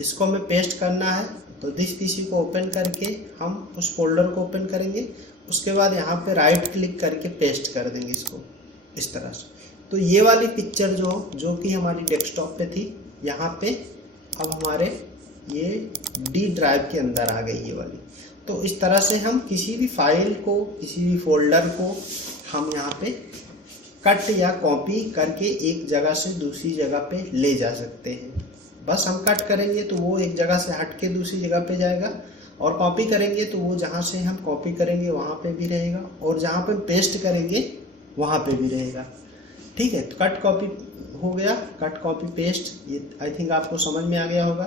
इसको हमें पेस्ट करना है तो दिस पीसी को ओपन करके हम उस फोल्डर को ओपन करेंगे, उसके बाद यहाँ पे राइट क्लिक करके पेस्ट कर देंगे इसको इस तरह से। तो ये वाली पिक्चर जो कि हमारी डेस्कटॉप पे थी, यहाँ पे अब हमारे ये डी ड्राइव के अंदर आ गई ये वाली। तो इस तरह से हम किसी भी फाइल को, किसी भी फोल्डर को हम यहाँ पे कट या कॉपी करके एक जगह से दूसरी जगह पे ले जा सकते हैं। बस हम कट करेंगे तो वो एक जगह से हट के दूसरी जगह पे जाएगा और कॉपी करेंगे तो वो जहाँ से हम कॉपी करेंगे वहाँ पे भी रहेगा और जहाँ पे पेस्ट करेंगे वहाँ पे भी रहेगा। ठीक है, तो कट कॉपी हो गया, कट कॉपी पेस्ट, ये आई थिंक आपको समझ में आ गया होगा।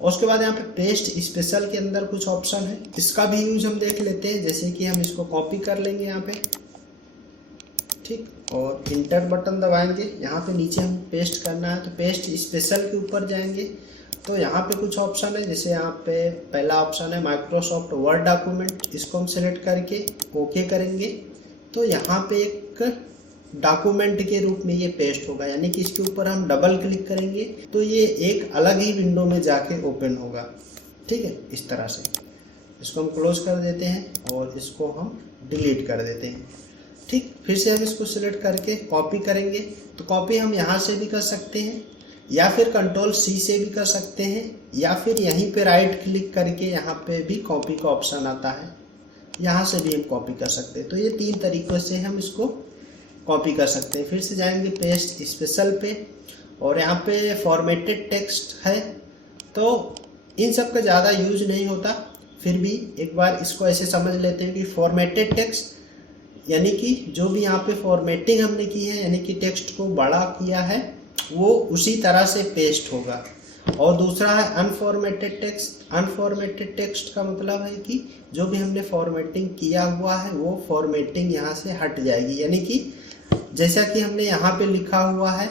और उसके बाद यहाँ पे पेस्ट स्पेशल के अंदर कुछ ऑप्शन है, इसका भी यूज हम देख लेते हैं। जैसे कि हम इसको कॉपी कर लेंगे यहाँ पे, ठीक, और इंटर बटन दबाएंगे, यहाँ पे नीचे हम पेस्ट करना है तो पेस्ट स्पेशल के ऊपर जाएंगे तो यहाँ पे कुछ ऑप्शन है। जैसे यहाँ पे पहला ऑप्शन है माइक्रोसॉफ्ट वर्ड डॉक्यूमेंट, इसको हम सेलेक्ट करके ओके करेंगे तो यहाँ पे एक डॉक्यूमेंट के रूप में ये पेस्ट होगा, यानी कि इसके ऊपर हम डबल क्लिक करेंगे तो ये एक अलग ही विंडो में जाके ओपन होगा। ठीक है, इस तरह से इसको हम क्लोज कर देते हैं और इसको हम डिलीट कर देते हैं। ठीक, फिर से हम इसको सिलेक्ट करके कॉपी करेंगे। तो कॉपी हम यहाँ से भी कर सकते हैं या फिर कंट्रोल सी से भी कर सकते हैं, या फिर यहीं पे राइट क्लिक करके यहाँ पे भी कॉपी का ऑप्शन आता है, यहाँ से भी हम कॉपी कर सकते हैं। तो ये 3 तरीक़ों से हम इसको कॉपी कर सकते हैं। फिर से जाएंगे पेस्ट स्पेशल पे, और यहाँ पे फॉर्मेटेड टेक्स्ट है, तो इन सब का ज़्यादा यूज नहीं होता, फिर भी एक बार इसको ऐसे समझ लेते हैं कि फॉर्मेटेड टेक्स्ट यानी कि जो भी यहाँ पे फॉर्मेटिंग हमने की है, यानी कि टेक्स्ट को बड़ा किया है, वो उसी तरह से पेस्ट होगा। और दूसरा है अनफॉर्मेटेड टेक्स्ट। अनफॉर्मेटेड टेक्स्ट का मतलब है कि जो भी हमने फॉर्मेटिंग किया हुआ है वो फॉर्मेटिंग यहाँ से हट जाएगी, यानी कि जैसा कि हमने यहाँ पे लिखा हुआ है,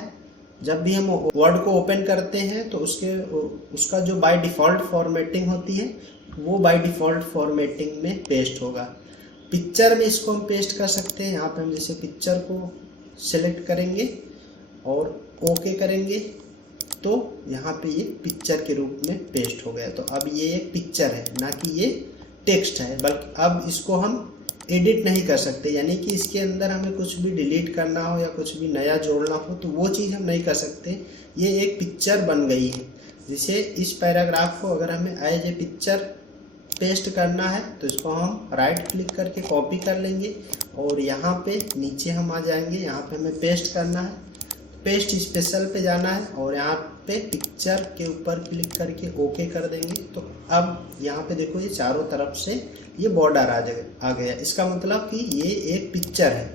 जब भी हम वर्ड को ओपन करते हैं तो उसका जो बाय डिफ़ॉल्ट फॉर्मेटिंग होती है वो बाय डिफ़ॉल्ट फॉर्मेटिंग में पेस्ट होगा। पिक्चर में इसको हम पेस्ट कर सकते हैं। यहाँ पे हम जैसे पिक्चर को सिलेक्ट करेंगे और ओके करेंगे तो यहाँ पे ये पिक्चर के रूप में पेस्ट हो गया। तो अब ये एक पिक्चर है, ना कि ये टेक्स्ट है, बल्कि अब इसको हम एडिट नहीं कर सकते, यानी कि इसके अंदर हमें कुछ भी डिलीट करना हो या कुछ भी नया जोड़ना हो तो वो चीज़ हम नहीं कर सकते। ये एक पिक्चर बन गई है। जैसे इस पैराग्राफ को अगर हमें एज ए पिक्चर पेस्ट करना है तो इसको हम राइट क्लिक करके कॉपी कर लेंगे और यहाँ पे नीचे हम आ जाएंगे, यहाँ पे हमें पेस्ट करना है, पेस्ट स्पेशल पे जाना है और यहाँ पे पिक्चर के ऊपर क्लिक करके ओके कर देंगे। तो अब यहाँ पे देखो ये चारों तरफ से ये बॉर्डर आ गया। इसका मतलब कि ये एक पिक्चर है।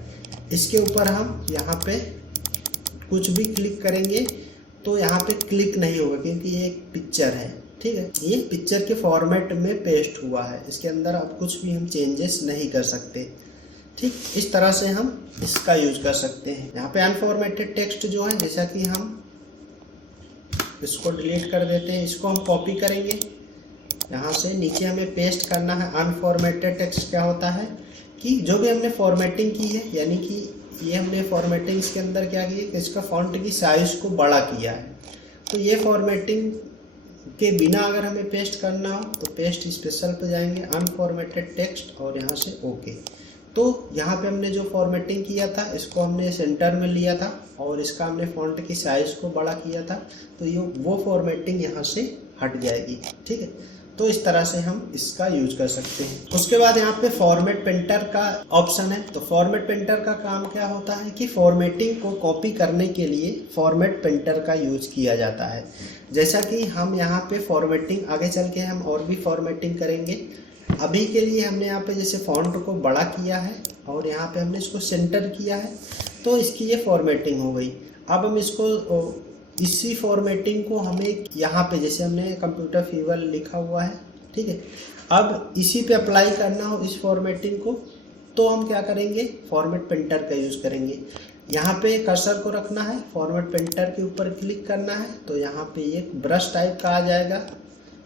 इसके ऊपर हम यहाँ पे कुछ भी क्लिक करेंगे तो यहाँ पे क्लिक नहीं होगा क्योंकि ये एक पिक्चर है। ठीक है, ये पिक्चर के फॉर्मेट में पेस्ट हुआ है, इसके अंदर अब कुछ भी हम चेंजेस नहीं कर सकते। ठीक, इस तरह से हम इसका यूज कर सकते हैं। यहाँ पे अनफॉर्मेटेड टेक्स्ट जो है, जैसा कि हम इसको डिलीट कर देते हैं, इसको हम कॉपी करेंगे, यहाँ से नीचे हमें पेस्ट करना है। अनफॉर्मेटेड टेक्स्ट क्या होता है कि जो भी हमने फॉर्मेटिंग की है, यानी कि ये हमने फॉर्मेटिंग के अंदर क्या किया कि इसका फॉन्ट की साइज को बड़ा किया है। तो ये फॉर्मेटिंग के बिना अगर हमें पेस्ट करना हो तो पेस्ट स्पेशल पे जाएंगे, अनफॉर्मेटेड टेक्स्ट और यहाँ से ओके। तो यहाँ पे हमने जो फॉर्मेटिंग किया था इसको हमने सेंटर में लिया था और इसका हमने फॉन्ट की साइज को बड़ा किया था, तो ये वो फॉर्मेटिंग यहाँ से हट जाएगी। ठीक है, तो इस तरह से हम इसका यूज कर सकते हैं। उसके बाद यहाँ पे फॉर्मेट पेंटर का ऑप्शन है। तो फॉर्मेट पेंटर का काम क्या होता है कि फॉर्मेटिंग को कॉपी करने के लिए फॉर्मेट पेंटर का यूज किया जाता है। जैसा कि हम यहाँ पे फॉर्मेटिंग आगे चल के हम और भी फॉर्मेटिंग करेंगे। अभी के लिए हमने यहाँ पे जैसे फॉन्ट को बड़ा किया है और यहाँ पे हमने इसको सेंटर किया है, तो इसकी ये फॉर्मेटिंग हो गई। अब हम इसको इसी फॉर्मेटिंग को हमें यहाँ पे जैसे हमने कंप्यूटर फीवर लिखा हुआ है, ठीक है, अब इसी पे अप्लाई करना हो इस फॉर्मेटिंग को, तो हम क्या करेंगे, फॉर्मेट पेंटर का यूज़ करेंगे। यहाँ पे कर्सर को रखना है, फॉर्मेट पेंटर के ऊपर क्लिक करना है, तो यहाँ पे एक ब्रश टाइप का आ जाएगा।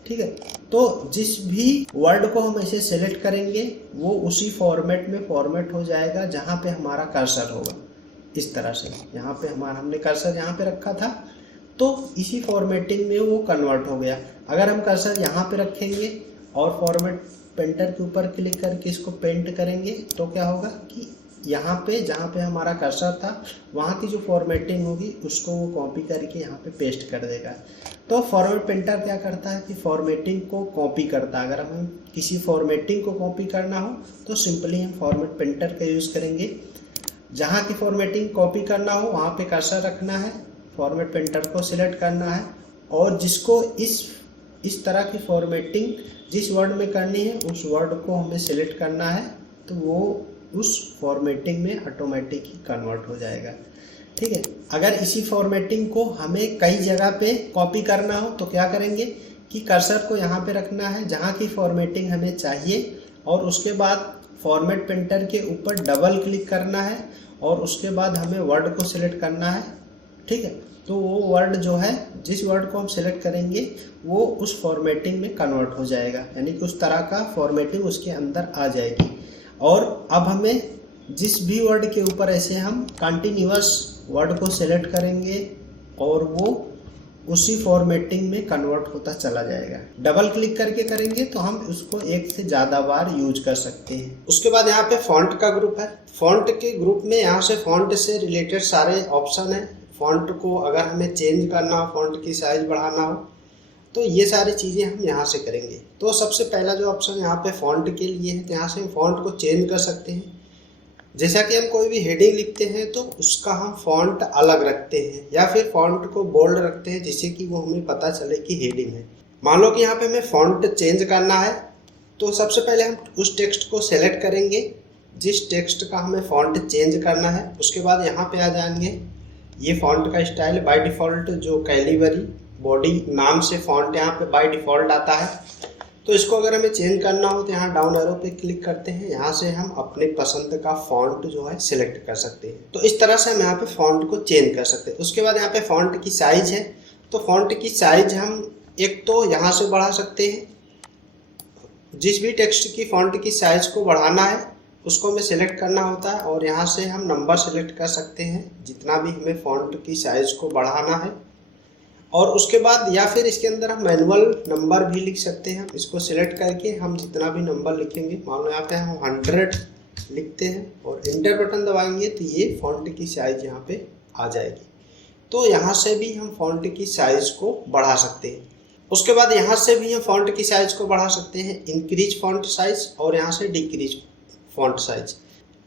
ठीक है, तो जिस भी वर्ड को हम ऐसे सेलेक्ट करेंगे वो उसी फॉर्मेट में फॉर्मेट हो जाएगा जहाँ पे हमारा कर्सर होगा। इस तरह से यहाँ पे हमने कर्सर यहाँ पे रखा था तो इसी फॉर्मेटिंग में वो कन्वर्ट हो गया। अगर हम कर्सर यहाँ पे रखेंगे और फॉर्मेट पेंटर के ऊपर क्लिक करके इसको पेंट करेंगे तो क्या होगा कि यहाँ पे जहाँ पे हमारा कर्सर था वहाँ की जो फॉर्मेटिंग होगी उसको वो कॉपी करके यहाँ पे पेस्ट कर देगा। तो फॉर्मेट पेंटर क्या करता है कि फॉर्मेटिंग को कॉपी करता है। अगर हमें किसी फॉर्मेटिंग को कॉपी करना हो तो सिंपली हम फॉर्मेट पेंटर का यूज़ करेंगे। जहाँ की फॉर्मेटिंग कॉपी करना हो वहाँ पे कर्सर रखना है, फॉर्मेट पेंटर को सिलेक्ट करना है और जिसको इस तरह की फॉर्मेटिंग जिस वर्ड में करनी है उस वर्ड को हमें सिलेक्ट करना है, तो वो उस फॉर्मेटिंग में ऑटोमेटिक ही कन्वर्ट हो जाएगा। ठीक है, अगर इसी फॉर्मेटिंग को हमें कई जगह पे कॉपी करना हो तो क्या करेंगे कि कर्सर को यहाँ पे रखना है जहाँ की फॉर्मेटिंग हमें चाहिए और उसके बाद फॉर्मेट पेंटर के ऊपर डबल क्लिक करना है और उसके बाद हमें वर्ड को सिलेक्ट करना है। ठीक है, तो वो वर्ड जो है जिस वर्ड को हम सिलेक्ट करेंगे वो उस फॉर्मेटिंग में कन्वर्ट हो जाएगा, यानी कि उस तरह का फॉर्मेटिंग उसके अंदर आ जाएगी। और अब हमें जिस भी वर्ड के ऊपर ऐसे हम कंटिन्यूअस वर्ड को सिलेक्ट करेंगे और वो उसी फॉर्मेटिंग में कन्वर्ट होता चला जाएगा। डबल क्लिक करके करेंगे तो हम उसको एक से ज़्यादा बार यूज कर सकते हैं। उसके बाद यहाँ पे फॉन्ट का ग्रुप है। फॉन्ट के ग्रुप में यहाँ से फॉन्ट से रिलेटेड सारे ऑप्शन है। फॉन्ट को अगर हमें चेंज करना हो, फॉन्ट की साइज बढ़ाना हो, तो ये सारी चीज़ें हम यहाँ से करेंगे। तो सबसे पहला जो ऑप्शन यहाँ पे फॉन्ट के लिए है, तो यहाँ से हम फॉन्ट को चेंज कर सकते हैं। जैसा कि हम कोई भी हेडिंग लिखते हैं तो उसका हम फॉन्ट अलग रखते हैं या फिर फॉन्ट को बोल्ड रखते हैं, जिससे कि वो हमें पता चले कि हेडिंग है। मान लो कि यहाँ पे हमें फॉन्ट चेंज करना है, तो सबसे पहले हम उस टेक्स्ट को सेलेक्ट करेंगे जिस टेक्स्ट का हमें फॉन्ट चेंज करना है। उसके बाद यहाँ पे आ जाएंगे, ये फॉन्ट का स्टाइल बाय डिफ़ॉल्ट जो कैलिबरी बॉडी नाम से फॉन्ट यहाँ पे बाय डिफ़ॉल्ट आता है। तो इसको अगर हमें चेंज करना हो तो यहाँ डाउन एरो पे क्लिक करते हैं, यहाँ से हम अपने पसंद का फॉन्ट जो है सिलेक्ट कर सकते हैं। तो इस तरह से हम यहाँ पे फॉन्ट को चेंज कर सकते हैं। उसके बाद यहाँ पे फॉन्ट की साइज है, तो फॉन्ट की साइज हम एक तो यहाँ से बढ़ा सकते हैं। जिस भी टेक्स्ट की फॉन्ट की साइज को बढ़ाना है उसको हमें सिलेक्ट करना होता है और यहाँ से हम नंबर सेलेक्ट कर सकते हैं जितना भी हमें फॉन्ट की साइज को बढ़ाना है। और उसके बाद या फिर इसके अंदर हम मैनुअल नंबर भी लिख सकते हैं। इसको सिलेक्ट करके हम जितना भी नंबर लिखेंगे, मान लो यहाँ पे हम 100 लिखते हैं और इंटर बटन दबाएंगे तो ये फॉन्ट की साइज यहाँ पे आ जाएगी। तो यहाँ से भी हम फॉन्ट की साइज को बढ़ा सकते हैं। उसके बाद यहाँ से भी हम फॉन्ट की साइज को बढ़ा सकते हैं, इंक्रीज फॉन्ट साइज और यहाँ से decrease font size.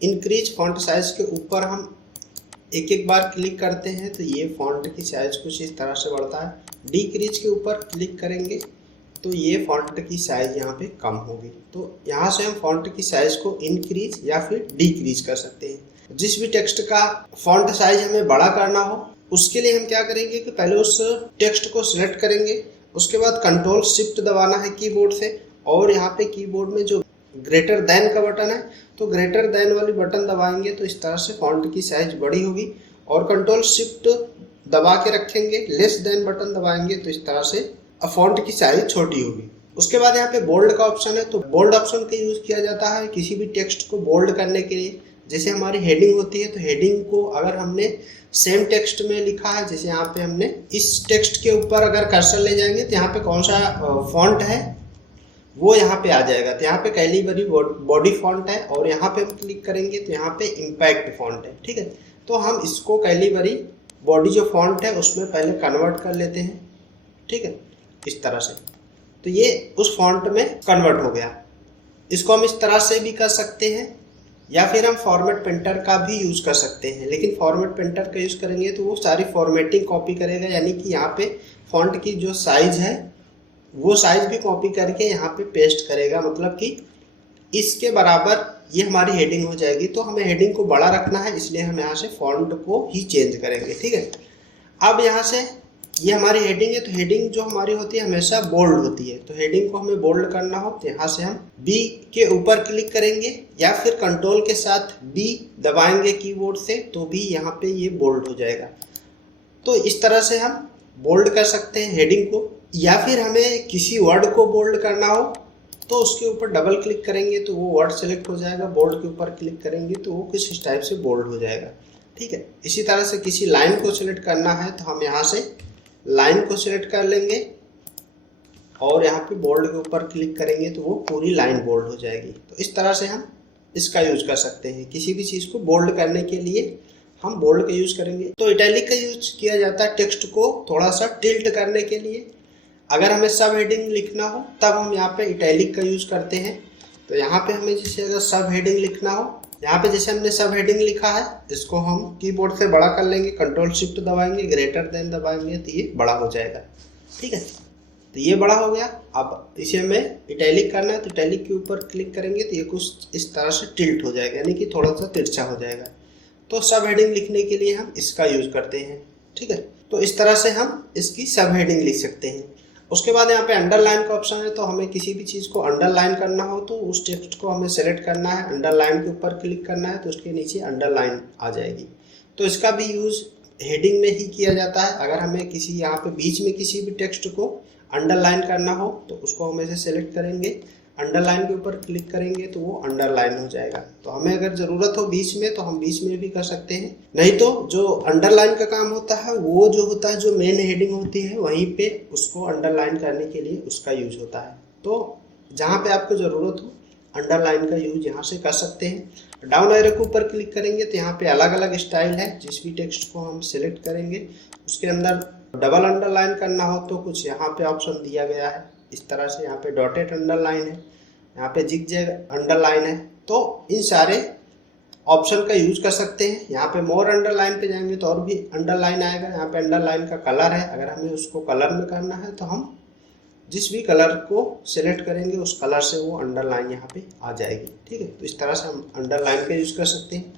Increase font size के ऊपर हम एक एक बार क्लिक करते हैं तो ये फॉन्ट की साइज कुछ इस तरह से बढ़ता है। डिक्रीज के ऊपर क्लिक करेंगे तो ये फॉन्ट की साइज यहाँ पे कम होगी। तो यहाँ से हम फॉन्ट की साइज को इंक्रीज या फिर डिक्रीज कर सकते हैं। जिस भी टेक्स्ट का फॉन्ट साइज हमें बड़ा करना हो उसके लिए हम क्या करेंगे कि पहले उस टेक्स्ट को सिलेक्ट करेंगे, उसके बाद कंट्रोल शिफ्ट दबाना है कीबोर्ड से और यहाँ पे कीबोर्ड में जो ग्रेटर देन का बटन है तो ग्रेटर देन वाली बटन दबाएंगे तो इस तरह से फॉन्ट की साइज बड़ी होगी। और कंट्रोल शिफ्ट दबा के रखेंगे, लेस देन बटन दबाएंगे तो इस तरह से फॉन्ट की साइज छोटी होगी। उसके बाद यहाँ पे बोल्ड का ऑप्शन है, तो बोल्ड ऑप्शन का यूज किया जाता है किसी भी टेक्स्ट को बोल्ड करने के लिए। जैसे हमारी हेडिंग होती है तो हेडिंग को अगर हमने सेम टेक्स्ट में लिखा है, जैसे यहाँ पे हमने इस टेक्स्ट के ऊपर अगर कर्सर ले जाएंगे तो यहाँ पे कौन सा फॉन्ट है वो यहाँ पे आ जाएगा। तो यहाँ पे कैलिबरी बॉडी फॉन्ट है और यहाँ पे हम क्लिक करेंगे तो यहाँ पे इम्पैक्ट फॉन्ट है। ठीक है, तो हम इसको कैलिबरी बॉडी जो फॉन्ट है उसमें पहले कन्वर्ट कर लेते हैं। ठीक है, इस तरह से तो ये उस फॉन्ट में कन्वर्ट हो गया। इसको हम इस तरह से भी कर सकते हैं या फिर हम फॉर्मेट पेंटर का भी यूज़ कर सकते हैं। लेकिन फॉर्मेट पेंटर का यूज़ करेंगे तो वो सारी फॉर्मेटिंग कॉपी करेगा, यानी कि यहाँ पे फॉन्ट की जो साइज है वो साइज भी कॉपी करके यहाँ पे पेस्ट करेगा, मतलब कि इसके बराबर ये हमारी हेडिंग हो जाएगी। तो हमें हेडिंग को बड़ा रखना है, इसलिए हम यहाँ से फॉन्ट को ही चेंज करेंगे। ठीक है, अब यहाँ से ये हमारी हेडिंग है, तो हेडिंग जो हमारी होती है हमेशा बोल्ड होती है। तो हेडिंग को हमें बोल्ड करना हो तो यहाँ से हम बी के ऊपर क्लिक करेंगे या फिर कंट्रोल के साथ बी दबाएंगे कीबोर्ड से तो भी यहाँ पे ये बोल्ड हो जाएगा। तो इस तरह से हम बोल्ड कर सकते हैं हेडिंग को। या फिर हमें किसी वर्ड को बोल्ड करना हो तो उसके ऊपर डबल क्लिक करेंगे तो वो वर्ड सेलेक्ट हो जाएगा, बोल्ड के ऊपर क्लिक करेंगे तो वो किस टाइप से बोल्ड हो जाएगा। ठीक है, इसी तरह से किसी लाइन को सिलेक्ट करना है तो हम यहाँ से लाइन को सिलेक्ट कर लेंगे और यहाँ पे बोल्ड के ऊपर क्लिक करेंगे तो वो पूरी लाइन बोल्ड हो जाएगी। तो इस तरह से हम इसका यूज कर सकते हैं। किसी भी चीज़ को बोल्ड करने के लिए हम बोल्ड का यूज करेंगे। तो इटैलिक का यूज किया जाता है टेक्स्ट को थोड़ा सा टिल्ट करने के लिए। अगर हमें सब हेडिंग लिखना हो तब हम यहाँ पे इटैलिक का यूज करते हैं। तो यहाँ पे हमें जैसे अगर सब हेडिंग लिखना हो, यहाँ पे जैसे हमने सब हेडिंग लिखा है, इसको हम कीबोर्ड से बड़ा कर लेंगे, कंट्रोल शिफ्ट दबाएंगे, ग्रेटर देन दबाएंगे तो ये बड़ा हो जाएगा। ठीक है, तो ये बड़ा हो गया। अब इसे हमें इटैलिक करना है तो इटैलिक के ऊपर क्लिक करेंगे तो ये कुछ इस तरह से टिल्ट हो जाएगा, यानी कि थोड़ा सा तिरछा हो जाएगा। तो सब हेडिंग लिखने के लिए हम इसका यूज करते हैं। ठीक है, तो इस तरह से हम इसकी सब हेडिंग लिख सकते हैं। उसके बाद यहाँ पे अंडरलाइन का ऑप्शन है, तो हमें किसी भी चीज़ को अंडरलाइन करना हो तो उस टेक्स्ट को हमें सेलेक्ट करना है, अंडरलाइन के ऊपर क्लिक करना है तो उसके नीचे अंडरलाइन आ जाएगी। तो इसका भी यूज़ हेडिंग में ही किया जाता है। अगर हमें किसी यहाँ पे बीच में किसी भी टेक्स्ट को अंडरलाइन करना हो तो उसको हम ऐसे सेलेक्ट करेंगे, अंडरलाइन के ऊपर क्लिक करेंगे तो वो अंडरलाइन हो जाएगा। तो हमें अगर ज़रूरत हो बीच में तो हम बीच में भी कर सकते हैं, नहीं तो जो अंडरलाइन का काम होता है वो जो होता है, जो मेन हेडिंग होती है वहीं पे उसको अंडरलाइन करने के लिए उसका यूज होता है। तो जहाँ पे आपको ज़रूरत हो अंडरलाइन का यूज यहाँ से कर सकते हैं। डाउन एरो के ऊपर क्लिक करेंगे तो यहाँ पे अलग अलग स्टाइल है। जिस भी टेक्स्ट को हम सिलेक्ट करेंगे उसके अंदर डबल अंडरलाइन करना हो तो कुछ यहाँ पे ऑप्शन दिया गया है इस तरह से। यहाँ पे डॉटेड अंडरलाइन है, यहाँ पे जिगजैग अंडरलाइन है। तो इन सारे ऑप्शन का यूज कर सकते हैं। यहाँ पे मोर अंडरलाइन पे जाएंगे तो और भी अंडरलाइन आएगा। यहाँ पे अंडरलाइन का कलर है, अगर हमें उसको कलर में करना है तो हम जिस भी कलर को सिलेक्ट करेंगे उस कलर से वो अंडरलाइन यहाँ पे आ जाएगी। ठीक है, तो इस तरह से हम अंडरलाइन का यूज कर सकते हैं।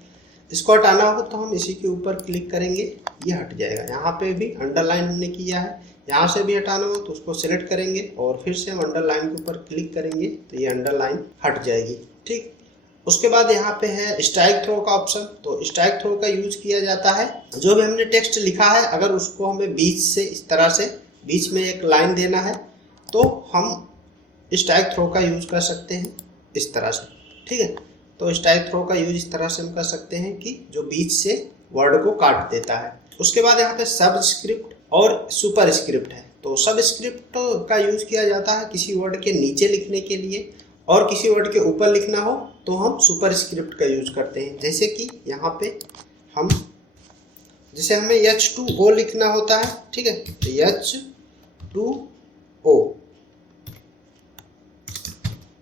इसको हटाना हो तो हम इसी के ऊपर क्लिक करेंगे, ये हट जाएगा। यहाँ पे भी अंडरलाइन हमने किया है, यहाँ से भी हटाना हो तो उसको सिलेक्ट करेंगे और फिर से हम अंडरलाइन के ऊपर क्लिक करेंगे तो ये अंडरलाइन हट जाएगी। ठीक, उसके बाद यहाँ पे है स्ट्राइक थ्रो का ऑप्शन। तो स्ट्राइक थ्रो का यूज किया जाता है, जो भी हमने टेक्स्ट लिखा है अगर उसको हमें बीच से इस तरह से बीच में एक लाइन देना है तो हम स्ट्राइक थ्रो का यूज कर सकते हैं इस तरह से। ठीक है, तो स्ट्राइक थ्रो का यूज इस तरह से हम कर सकते हैं कि जो बीच से वर्ड को काट देता है। उसके बाद यहाँ पे सब स्क्रिप्ट और सुपर स्क्रिप्ट है। तो सब स्क्रिप्ट का यूज किया जाता है किसी वर्ड के नीचे लिखने के लिए, और किसी वर्ड के ऊपर लिखना हो तो हम सुपर स्क्रिप्ट का यूज करते हैं। जैसे कि यहाँ पे हम जैसे हमें H2O लिखना होता है, ठीक है, तो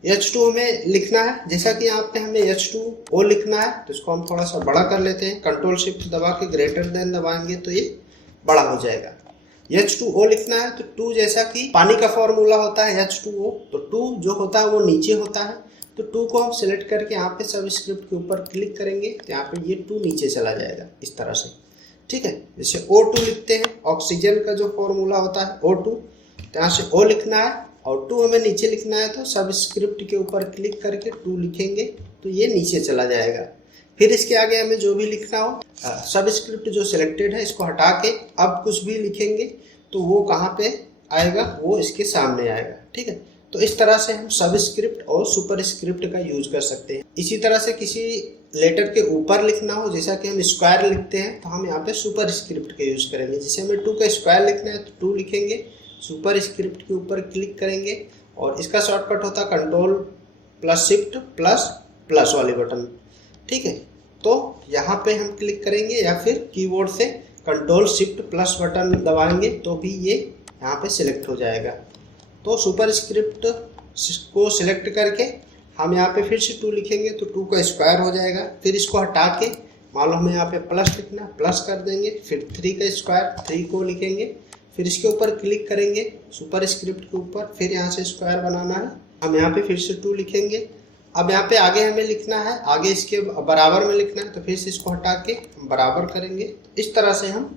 H2 हमें लिखना है। जैसा कि यहाँ पे हमें H2O लिखना है तो इसको हम थोड़ा सा बड़ा कर लेते हैं। कंट्रोल शिफ्ट दबा के ग्रेटर देन दबाएंगे तो ये बड़ा हो जाएगा। H2O लिखना है तो 2 जैसा कि पानी का फॉर्मूला होता है H2O, तो 2 जो होता है वो नीचे होता है। तो 2 को हम सिलेक्ट करके यहाँ पे सब स्क्रिप्ट के ऊपर क्लिक करेंगे तो यहाँ पे ये 2 नीचे चला जाएगा इस तरह से। ठीक है, जैसे O2 लिखते हैं, ऑक्सीजन का जो फॉर्मूला होता है O2, तो यहाँ से O लिखना है और 2 हमें नीचे लिखना है तो सब स्क्रिप्ट के ऊपर क्लिक करके 2 लिखेंगे तो ये नीचे चला जाएगा। फिर इसके आगे हमें जो भी लिखना हो, सब स्क्रिप्ट जो सिलेक्टेड है इसको हटा के अब कुछ भी लिखेंगे तो वो कहाँ पे आएगा, वो इसके सामने आएगा। ठीक है, तो इस तरह से हम सब स्क्रिप्ट और सुपर स्क्रिप्ट का यूज कर सकते हैं। इसी तरह से किसी लेटर के ऊपर लिखना हो, जैसा कि हम स्क्वायर लिखते हैं तो हम यहाँ पे सुपर स्क्रिप्ट का यूज करेंगे। जैसे हमें 2 का स्क्वायर लिखना है तो 2 लिखेंगे, सुपर स्क्रिप्ट के ऊपर क्लिक करेंगे और इसका शॉर्टकट होता है कंट्रोल प्लस शिफ्ट प्लस वाले बटन। ठीक है, तो यहाँ पे हम क्लिक करेंगे या फिर कीबोर्ड से कंट्रोल शिफ्ट प्लस बटन दबाएंगे तो भी ये यहाँ पे सिलेक्ट हो जाएगा। तो सुपर स्क्रिप्ट को सिलेक्ट करके हम यहाँ पे फिर से 2 लिखेंगे तो 2 का स्क्वायर हो जाएगा। फिर इसको हटा के मान लो हमें यहाँ पे प्लस लिखना, प्लस कर देंगे। फिर 3 का स्क्वायर 3 को लिखेंगे, फिर इसके ऊपर क्लिक करेंगे सुपर स्क्रिप्ट के ऊपर, फिर यहाँ से स्क्वायर बनाना है, हम यहाँ पे फिर से 2 लिखेंगे। अब यहाँ पे आगे हमें लिखना है, आगे इसके बराबर में लिखना है तो फिर से इसको हटा के हम बराबर करेंगे। इस तरह से हम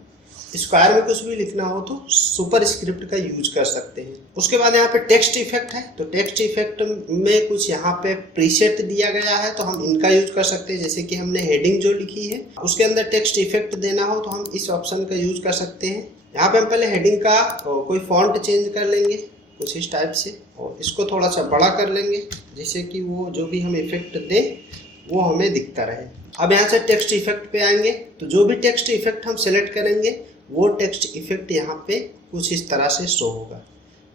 स्क्वायर में कुछ भी लिखना हो तो सुपर स्क्रिप्ट का यूज कर सकते हैं। उसके बाद यहाँ पे टेक्स्ट इफेक्ट है, तो टेक्स्ट इफेक्ट में कुछ यहाँ पे प्रीसेट दिया गया है तो हम इनका यूज कर सकते हैं। जैसे कि हमने हेडिंग जो लिखी है उसके अंदर टेक्स्ट इफेक्ट देना हो तो हम इस ऑप्शन का यूज कर सकते हैं। यहाँ पे हम पहले हेडिंग का कोई फॉन्ट चेंज कर लेंगे कुछ इस टाइप से और इसको थोड़ा सा बड़ा कर लेंगे जिससे कि वो जो भी हम इफेक्ट दें वो हमें दिखता रहे। अब यहाँ से टेक्स्ट इफेक्ट पे आएंगे तो जो भी टेक्स्ट इफेक्ट हम सेलेक्ट करेंगे वो टेक्स्ट इफेक्ट यहाँ पे कुछ इस तरह से शो होगा।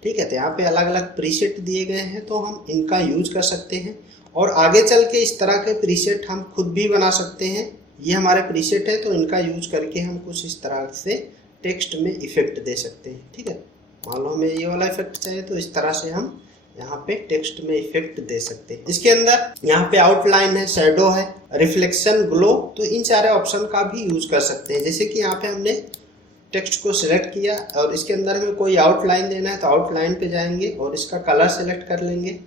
ठीक है, तो यहाँ पे अलग अलग प्रीसेट दिए गए हैं तो हम इनका यूज कर सकते हैं और आगे चल के इस तरह के प्रीसेट हम खुद भी बना सकते हैं। ये हमारे प्रीसेट है तो इनका यूज करके हम कुछ इस तरह से टेक्स्ट में इफेक्ट दे सकते हैं। ठीक है, मान लो हमें ये वाला इफेक्ट चाहिए तो इस तरह से हम यहाँ पे टेक्स्ट में इफेक्ट दे सकते हैं। इसके अंदर यहाँ पे आउटलाइन है, शैडो है, रिफ्लेक्शन, ग्लो, तो इन सारे ऑप्शन का भी यूज कर सकते हैं। जैसे कि यहाँ पे हमने टेक्स्ट को सिलेक्ट किया और इसके अंदर हमें कोई आउटलाइन देना है तो आउटलाइन पे जाएंगे और इसका कलर सेलेक्ट कर लेंगे।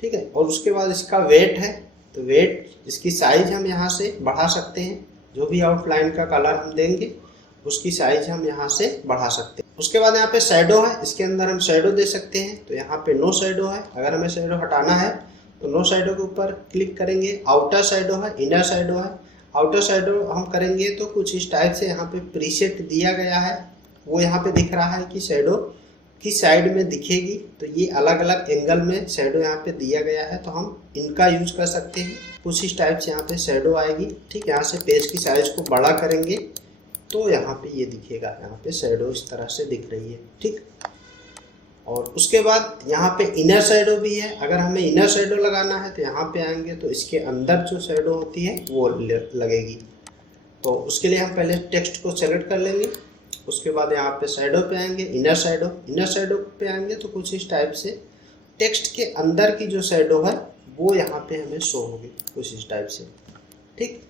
ठीक है, और उसके बाद इसका वेट है तो वेट, इसकी साइज हम यहाँ से बढ़ा सकते हैं। जो भी आउटलाइन का कलर हम देंगे उसकी साइज हम यहाँ से बढ़ा सकते हैं। उसके बाद यहाँ पे शैडो है, इसके अंदर हम शैडो दे सकते हैं तो यहाँ पे नो शैडो है। अगर हमें शैडो हटाना है तो नो शैडो के ऊपर क्लिक करेंगे। आउटर शैडो है, इनर शैडो है। आउटर शैडो हम करेंगे तो कुछ इस टाइप से यहाँ पे प्रीसेट दिया गया है, वो यहाँ पे दिख रहा है कि शैडो किस साइड में दिखेगी, तो ये अलग अलग एंगल में शेडो यहाँ पे दिया गया है, तो हम इनका यूज कर सकते हैं। कुछ इस टाइप से यहाँ पे शेडो आएगी। ठीक, यहाँ से पेज की साइज को बड़ा करेंगे तो यहाँ पे ये दिखेगा, यहाँ पे शेडो इस तरह से दिख रही है। ठीक, और उसके बाद यहाँ पे इनर शेडो भी है। अगर हमें इनर शेडो लगाना है तो यहाँ पे आएंगे तो इसके अंदर जो शेडो होती है वो लगेगी। तो उसके लिए हम पहले टेक्स्ट को सेलेक्ट कर लेंगे, उसके बाद यहाँ पे शेडो पे आएंगे, इनर शेडो पे आएंगे तो कुछ इस टाइप से टेक्स्ट के अंदर की जो शेडो है वो यहाँ पे हमें शो होगी कुछ इस टाइप से। ठीक,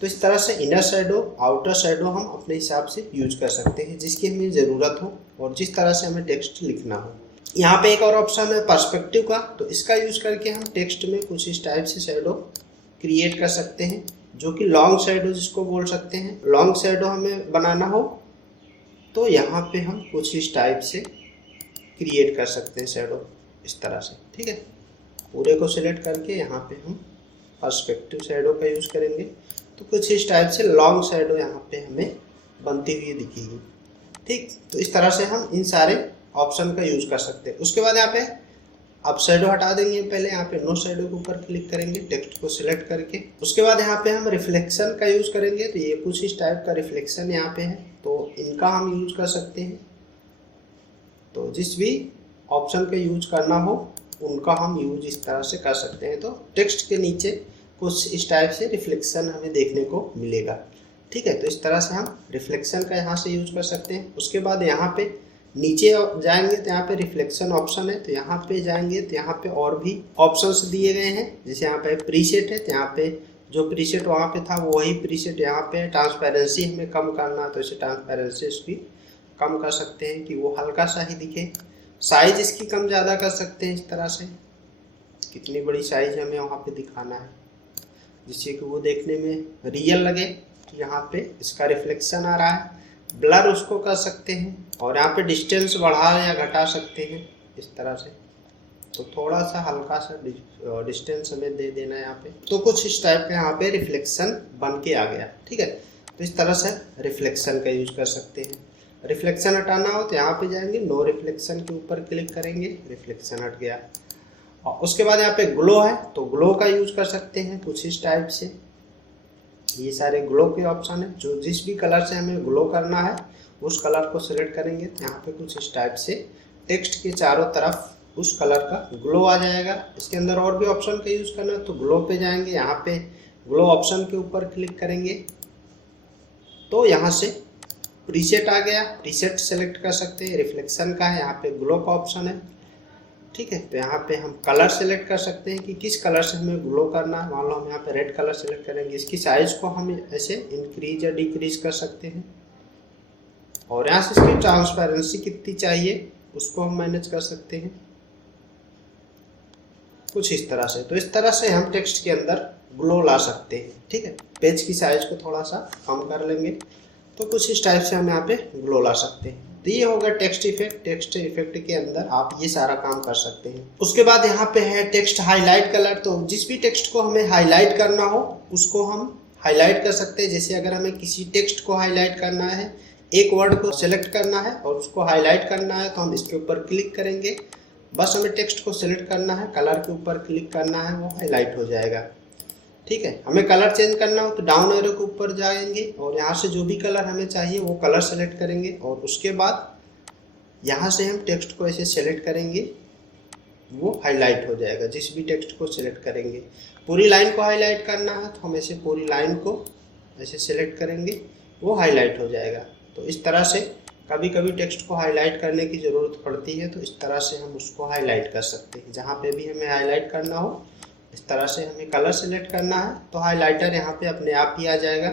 तो इस तरह से इनर शेडो, आउटर शेडो हम अपने हिसाब से यूज कर सकते हैं, जिसकी हमें ज़रूरत हो और जिस तरह से हमें टेक्स्ट लिखना हो। यहाँ पे एक और ऑप्शन है पर्सपेक्टिव का, तो इसका यूज करके हम टेक्स्ट में कुछ इस टाइप से शेडो क्रिएट कर सकते हैं, जो कि लॉन्ग शेडो जिसको बोल सकते हैं। लॉन्ग शेडो हमें बनाना हो तो यहाँ पे हम कुछ इस टाइप से क्रिएट कर सकते हैं शेडो इस तरह से। ठीक है, पूरे को सिलेक्ट करके यहाँ पे हम पर्सपेक्टिव शेडो का यूज करेंगे तो कुछ इस टाइप से लॉन्ग शेडो यहाँ पे हमें बनती हुई दिखेगी। ठीक, तो इस तरह से हम इन सारे ऑप्शन का यूज कर सकते हैं। उसके बाद यहाँ पे अब शेडो हटा देंगे, पहले यहाँ पे नो शेडो के ऊपर क्लिक करेंगे टेक्स्ट को सिलेक्ट करके। उसके बाद यहाँ पे हम रिफ्लेक्शन का यूज करेंगे, तो ये कुछ इस टाइप का रिफ्लेक्शन यहाँ पे है, तो इनका हम यूज कर सकते हैं। तो जिस भी ऑप्शन का यूज करना हो उनका हम यूज इस तरह से कर सकते हैं। तो टेक्स्ट के नीचे कुछ इस टाइप से रिफ्लेक्शन हमें देखने को मिलेगा। ठीक है, तो इस तरह से हम रिफ्लेक्शन का यहाँ से यूज कर सकते हैं। उसके बाद यहाँ पे नीचे जाएंगे तो यहाँ पे रिफ्लेक्शन ऑप्शन है, तो यहाँ पे जाएंगे तो यहाँ पे और भी ऑप्शंस दिए गए हैं। जैसे यहाँ पे प्रीसेट है, तो यहाँ पे जो प्रीसेट वहाँ पे था वही प्रीसेट यहाँ पे। ट्रांसपेरेंसी हमें कम करना है तो इसे ट्रांसपेरेंसी इसकी कम कर सकते हैं कि वो हल्का सा ही दिखे। साइज इसकी कम ज़्यादा कर सकते हैं इस तरह से, कितनी बड़ी साइज हमें वहाँ पे दिखाना है जिससे कि वो देखने में रियल लगे कि यहाँ पे इसका रिफ्लेक्शन आ रहा है। ब्लर उसको कर सकते हैं और यहाँ पे डिस्टेंस बढ़ा या घटा सकते हैं इस तरह से। तो थोड़ा सा हल्का सा डिस्टेंस हमें दे देना है यहाँ पे। तो कुछ इस टाइप का यहाँ पे रिफ्लेक्शन बन के आ गया। ठीक है, तो इस तरह से रिफ्लेक्शन का यूज कर सकते हैं। रिफ्लेक्शन हटाना हो तो यहाँ पे जाएंगे, नो रिफ्लेक्शन के ऊपर क्लिक करेंगे, रिफ्लेक्शन हट गया। और उसके बाद यहाँ पे ग्लो है, तो ग्लो का यूज कर सकते हैं कुछ इस टाइप से। ये सारे ग्लो के ऑप्शन है, जो जिस भी कलर से हमें ग्लो करना है उस कलर को सिलेक्ट करेंगे तो यहाँ पे कुछ इस टाइप से टेक्स्ट के चारों तरफ उस कलर का ग्लो आ जाएगा। इसके अंदर और भी ऑप्शन का यूज करना है तो ग्लो पे जाएंगे, यहाँ पे ग्लो ऑप्शन के ऊपर क्लिक करेंगे तो यहाँ से प्रीसेट आ गया, प्रीसेट सेलेक्ट कर सकते हैं। रिफ्लेक्शन का है, यहाँ पे ग्लो का ऑप्शन है। ठीक है, तो यहाँ पे हम कलर सेलेक्ट कर सकते हैं कि किस कलर से हमें ग्लो करना है। मान लो हम यहाँ पे रेड कलर सेलेक्ट करेंगे, इसकी साइज को हम ऐसे इंक्रीज या डिक्रीज कर सकते हैं और यहाँ से इसकी ट्रांसपेरेंसी कितनी चाहिए उसको हम मैनेज कर सकते हैं कुछ इस तरह से। तो इस तरह से हम टेक्स्ट के अंदर ग्लो ला सकते हैं। ठीक है, पेज की साइज को थोड़ा सा कम कर लेंगे तो कुछ इस टाइप से हम यहाँ पे ग्लो ला सकते हैं। तो ये होगा टेक्स्ट इफेक्ट। टेक्स्ट इफेक्ट के अंदर आप ये सारा काम कर सकते हैं। उसके बाद यहाँ पे है टेक्स्ट हाईलाइट कलर, तो जिस भी टेक्स्ट को हमें हाईलाइट करना हो उसको हम हाईलाइट कर सकते हैं। जैसे अगर हमें किसी टेक्स्ट को हाईलाइट करना है, एक वर्ड को सिलेक्ट करना है और उसको हाईलाइट करना है तो हम इसके ऊपर क्लिक करेंगे। बस हमें टेक्स्ट को सिलेक्ट करना है, कलर के ऊपर क्लिक करना है, वो हाईलाइट हो जाएगा। ठीक है, हमें कलर चेंज करना हो तो डाउन एरो के ऊपर जाएंगे और यहाँ से जो भी कलर हमें चाहिए वो कलर सेलेक्ट करेंगे और उसके बाद यहाँ से हम टेक्स्ट को ऐसे सेलेक्ट करेंगे, वो हाईलाइट हो जाएगा। जिस भी टेक्स्ट को सिलेक्ट करेंगे, पूरी लाइन को हाईलाइट करना है तो हम ऐसे पूरी लाइन को ऐसे सेलेक्ट करेंगे, वो हाईलाइट हो जाएगा। तो इस तरह से कभी कभी टेक्स्ट को हाईलाइट करने की ज़रूरत पड़ती है तो इस तरह से हम उसको हाईलाइट कर सकते हैं। जहाँ पे भी हमें हाईलाइट करना हो इस तरह से हमें कलर सेलेक्ट करना है तो हाईलाइटर यहाँ पे अपने आप ही आ जाएगा।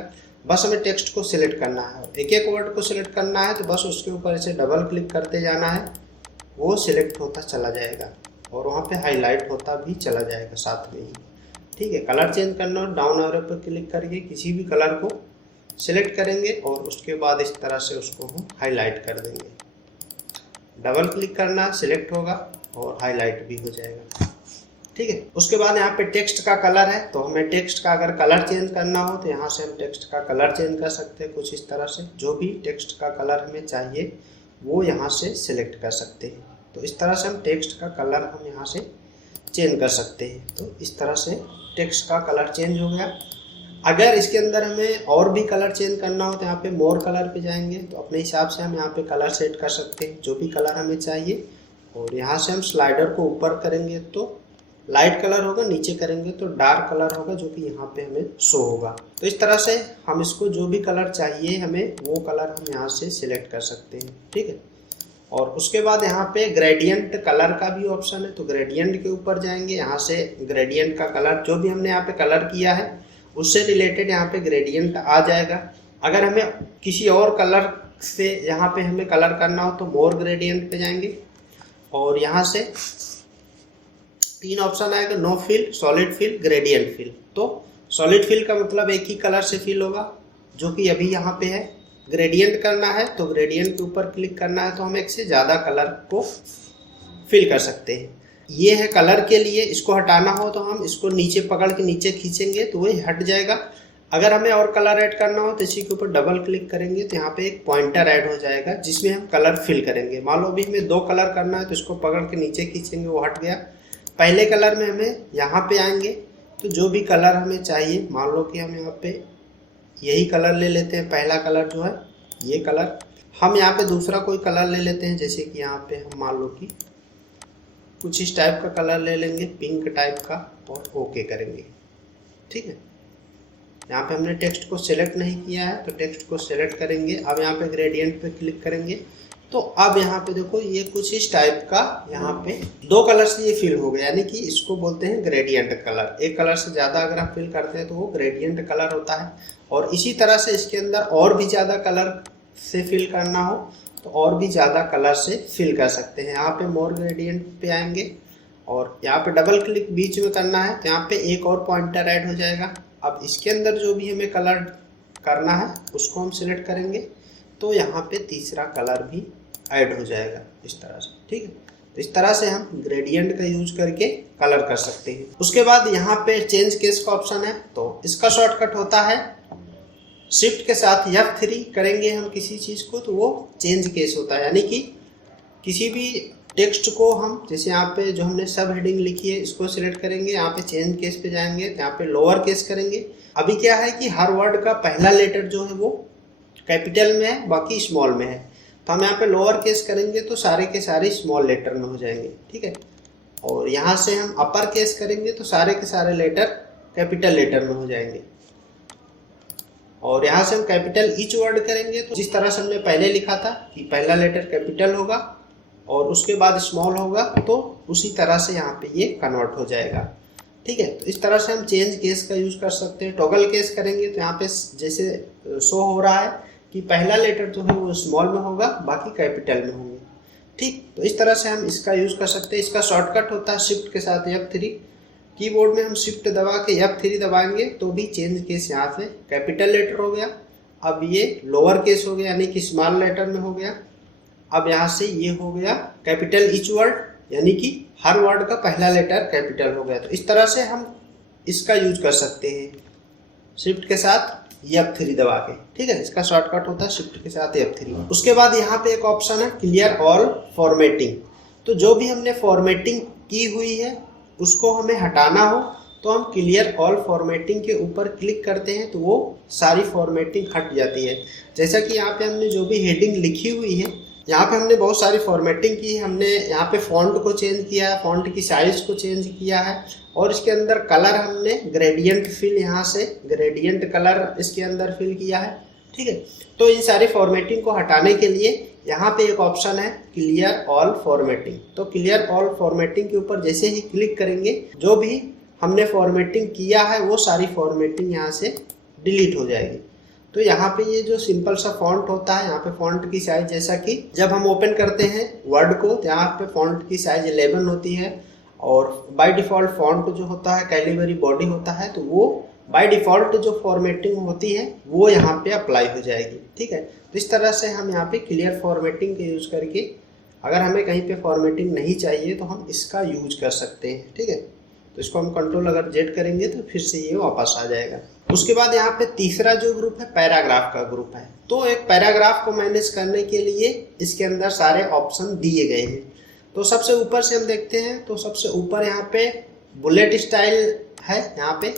बस हमें टेक्स्ट को सिलेक्ट करना है, एक एक वर्ड को सिलेक्ट करना है तो बस उसके ऊपर ऐसे डबल क्लिक करते जाना है, वो सिलेक्ट होता चला जाएगा और वहाँ पे हाईलाइट होता भी चला जाएगा साथ में ही। ठीक है, कलर चेंज करना हो डाउन एरो पर क्लिक करके किसी भी कलर को सिलेक्ट करेंगे और उसके बाद इस तरह से उसको हम हाईलाइट कर देंगे। डबल क्लिक करना, सिलेक्ट होगा और हाईलाइट भी हो जाएगा। ठीक है, उसके बाद यहाँ पे टेक्स्ट का कलर है, तो हमें टेक्स्ट का अगर कलर चेंज करना हो तो यहाँ से हम टेक्स्ट का कलर चेंज कर सकते हैं कुछ इस तरह से। जो भी टेक्स्ट का कलर हमें चाहिए वो यहाँ से सिलेक्ट कर सकते हैं। तो इस तरह से हम टेक्स्ट का कलर हम यहाँ से चेंज कर सकते हैं। तो इस तरह से टेक्स्ट का कलर चेंज हो गया। अगर इसके अंदर हमें और भी कलर चेंज करना हो तो यहाँ पे मोर कलर पे जाएंगे, तो अपने हिसाब से हम यहाँ पे कलर सेट कर सकते हैं जो भी कलर हमें चाहिए। और यहाँ से हम स्लाइडर को ऊपर करेंगे तो लाइट कलर होगा, नीचे करेंगे तो डार्क कलर होगा, जो कि यहाँ पे हमें शो होगा। तो इस तरह से हम इसको जो भी कलर चाहिए हमें वो कलर हम यहाँ से सिलेक्ट कर सकते हैं, ठीक है। और उसके बाद यहाँ पे ग्रेडियंट कलर का भी ऑप्शन है, तो ग्रेडियंट के ऊपर जाएंगे। यहाँ से ग्रेडियंट का कलर जो भी हमने यहाँ पे कलर किया है उससे रिलेटेड यहाँ पे ग्रेडियंट आ जाएगा। अगर हमें किसी और कलर से यहाँ पे हमें कलर करना हो तो मोर ग्रेडियंट पे जाएंगे और यहाँ से 3 ऑप्शन आएगा, no fill, solid fill, gradient fill. तो सॉलिड फिल का मतलब एक ही कलर से फिल होगा, जो कि अभी यहाँ पे है। ग्रेडियंट करना है तो ग्रेडियंट के ऊपर क्लिक करना है, तो हम एक से ज़्यादा कलर को फिल कर सकते हैं। ये है कलर के लिए। इसको हटाना हो तो हम इसको नीचे पकड़ के नीचे खींचेंगे तो वो हट जाएगा। अगर हमें और कलर ऐड करना हो तो इसी के ऊपर डबल क्लिक करेंगे तो यहाँ पे एक पॉइंटर ऐड हो जाएगा जिसमें हम कलर फिल करेंगे। मान लो अभी हमें 2 कलर करना है तो इसको पकड़ के नीचे खींचेंगे, वो हट गया। पहले कलर में हमें यहाँ पे आएंगे तो जो भी कलर हमें चाहिए, मान लो कि हम यहाँ पे यही कलर ले लेते हैं। पहला कलर जो है ये कलर, हम यहाँ पे दूसरा कोई कलर ले लेते हैं, जैसे कि यहाँ पे हम मान लो कि कुछ इस टाइप का कलर ले लेंगे, पिंक टाइप का, और ओके करेंगे, ठीक है। यहाँ पे हमने टेक्स्ट को सिलेक्ट नहीं किया है तो टेक्स्ट को सिलेक्ट करेंगे। अब यहाँ पे ग्रेडियंट पे क्लिक करेंगे तो अब यहाँ पे देखो ये कुछ इस टाइप का यहाँ पे 2 कलर से ये फिल हो गया, यानी कि इसको बोलते हैं ग्रेडियंट कलर। एक कलर से ज़्यादा अगर हम फिल करते हैं तो वो ग्रेडियंट कलर होता है। और इसी तरह से इसके अंदर और भी ज़्यादा कलर से फिल करना हो तो और भी ज़्यादा कलर से फिल कर सकते हैं। यहाँ पे मोर ग्रेडियंट पे आएंगे और यहाँ पे डबल क्लिक बीच में करना है तो यहाँ पे एक और पॉइंटर ऐड हो जाएगा। अब इसके अंदर जो भी हमें कलर करना है उसको हम सिलेक्ट करेंगे तो यहाँ पे तीसरा कलर भी ऐड हो जाएगा इस तरह से, ठीक है। तो इस तरह से हम ग्रेडियंट का यूज करके कलर कर सकते हैं। उसके बाद यहाँ पे चेंज केस का ऑप्शन है, तो इसका शॉर्टकट होता है शिफ्ट के साथ F3 करेंगे हम किसी चीज़ को तो वो चेंज केस होता है। यानी कि किसी भी टेक्स्ट को हम, जैसे यहाँ पे जो हमने सब हेडिंग लिखी है इसको सिलेक्ट करेंगे, यहाँ पे चेंज केस पे जाएंगे, यहाँ पे लोअर केस करेंगे। अभी क्या है कि हर वर्ड का पहला लेटर जो है वो कैपिटल में है, बाकी स्मॉल में है। तो हम यहाँ पे लोअर केस करेंगे तो सारे के सारे स्मॉल लेटर में हो जाएंगे, ठीक है। और यहाँ से हम अपर केस करेंगे तो सारे के सारे लेटर कैपिटल लेटर में हो जाएंगे। और यहाँ से हम कैपिटल ईच वर्ड करेंगे तो जिस तरह से हमने पहले लिखा था कि पहला लेटर कैपिटल होगा और उसके बाद स्मॉल होगा, तो उसी तरह से यहाँ पे ये कन्वर्ट हो जाएगा, ठीक है। तो इस तरह से हम चेंज केस का यूज़ कर सकते हैं। टॉगल केस करेंगे तो यहाँ पे जैसे शो हो रहा है कि पहला लेटर जो है वो स्मॉल में होगा, बाकी कैपिटल में होंगे, ठीक। तो इस तरह से हम इसका यूज़ कर सकते हैं। इसका शॉर्टकट होता है शिफ्ट के साथ F3। कीबोर्ड में हम शिफ्ट दबा के F3 दबाएंगे तो भी चेंज केस यहाँ से कैपिटल लेटर हो गया। अब ये लोअर केस हो गया यानी कि स्मॉल लेटर में हो गया। अब यहाँ से ये हो गया कैपिटल ईच वर्ड, यानी कि हर वर्ड का पहला लेटर कैपिटल हो गया। तो इस तरह से हम इसका यूज कर सकते हैं शिफ्ट के साथ F3 दबा के, ठीक है। इसका शॉर्टकट होता है शिफ्ट के साथ F3। उसके बाद यहाँ पे एक ऑप्शन है क्लियर ऑल फॉर्मेटिंग। तो जो भी हमने फॉर्मेटिंग की हुई है उसको हमें हटाना हो तो हम क्लियर ऑल फॉर्मेटिंग के ऊपर क्लिक करते हैं तो वो सारी फॉर्मेटिंग हट जाती है। जैसा कि यहाँ पे हमने जो भी हेडिंग लिखी हुई है, यहाँ पे हमने बहुत सारी फॉर्मेटिंग की है। हमने यहाँ पे फॉन्ट को चेंज किया है, फॉन्ट की साइज को चेंज किया है, और इसके अंदर कलर हमने ग्रेडियंट फिल, यहाँ से ग्रेडियंट कलर इसके अंदर फिल किया है, ठीक है। तो इन सारी फॉर्मेटिंग को हटाने के लिए यहाँ पे एक ऑप्शन है क्लियर ऑल फॉर्मेटिंग। तो क्लियर ऑल फॉर्मेटिंग के ऊपर जैसे ही क्लिक करेंगे जो भी हमने फॉर्मेटिंग किया है वो सारी फॉर्मेटिंग यहाँ से डिलीट हो जाएगी। तो यहाँ पे ये जो सिंपल सा फॉन्ट होता है, यहाँ पे फॉन्ट की साइज, जैसा कि जब हम ओपन करते हैं वर्ड को तो यहाँ पे फॉन्ट की साइज 11 होती है, और बाय डिफ़ॉल्ट फॉन्ट जो होता है कैलिबरी बॉडी होता है, तो वो बाय डिफ़ॉल्ट जो फॉर्मेटिंग होती है वो यहाँ पे अप्लाई हो जाएगी, ठीक है। तो इस तरह से हम यहाँ पे क्लियर फॉर्मेटिंग के यूज़ करके, अगर हमें कहीं पे फॉर्मेटिंग नहीं चाहिए तो हम इसका यूज कर सकते हैं, ठीक है। तो इसको हम कंट्रोल अगर जेड करेंगे तो फिर से ये वापस आ जाएगा। उसके बाद यहाँ पे तीसरा जो ग्रुप है पैराग्राफ का ग्रुप है। तो एक पैराग्राफ को मैनेज करने के लिए इसके अंदर सारे ऑप्शन दिए गए हैं। तो सबसे ऊपर से हम देखते हैं, तो सबसे ऊपर यहाँ पे बुलेट स्टाइल है। यहाँ पे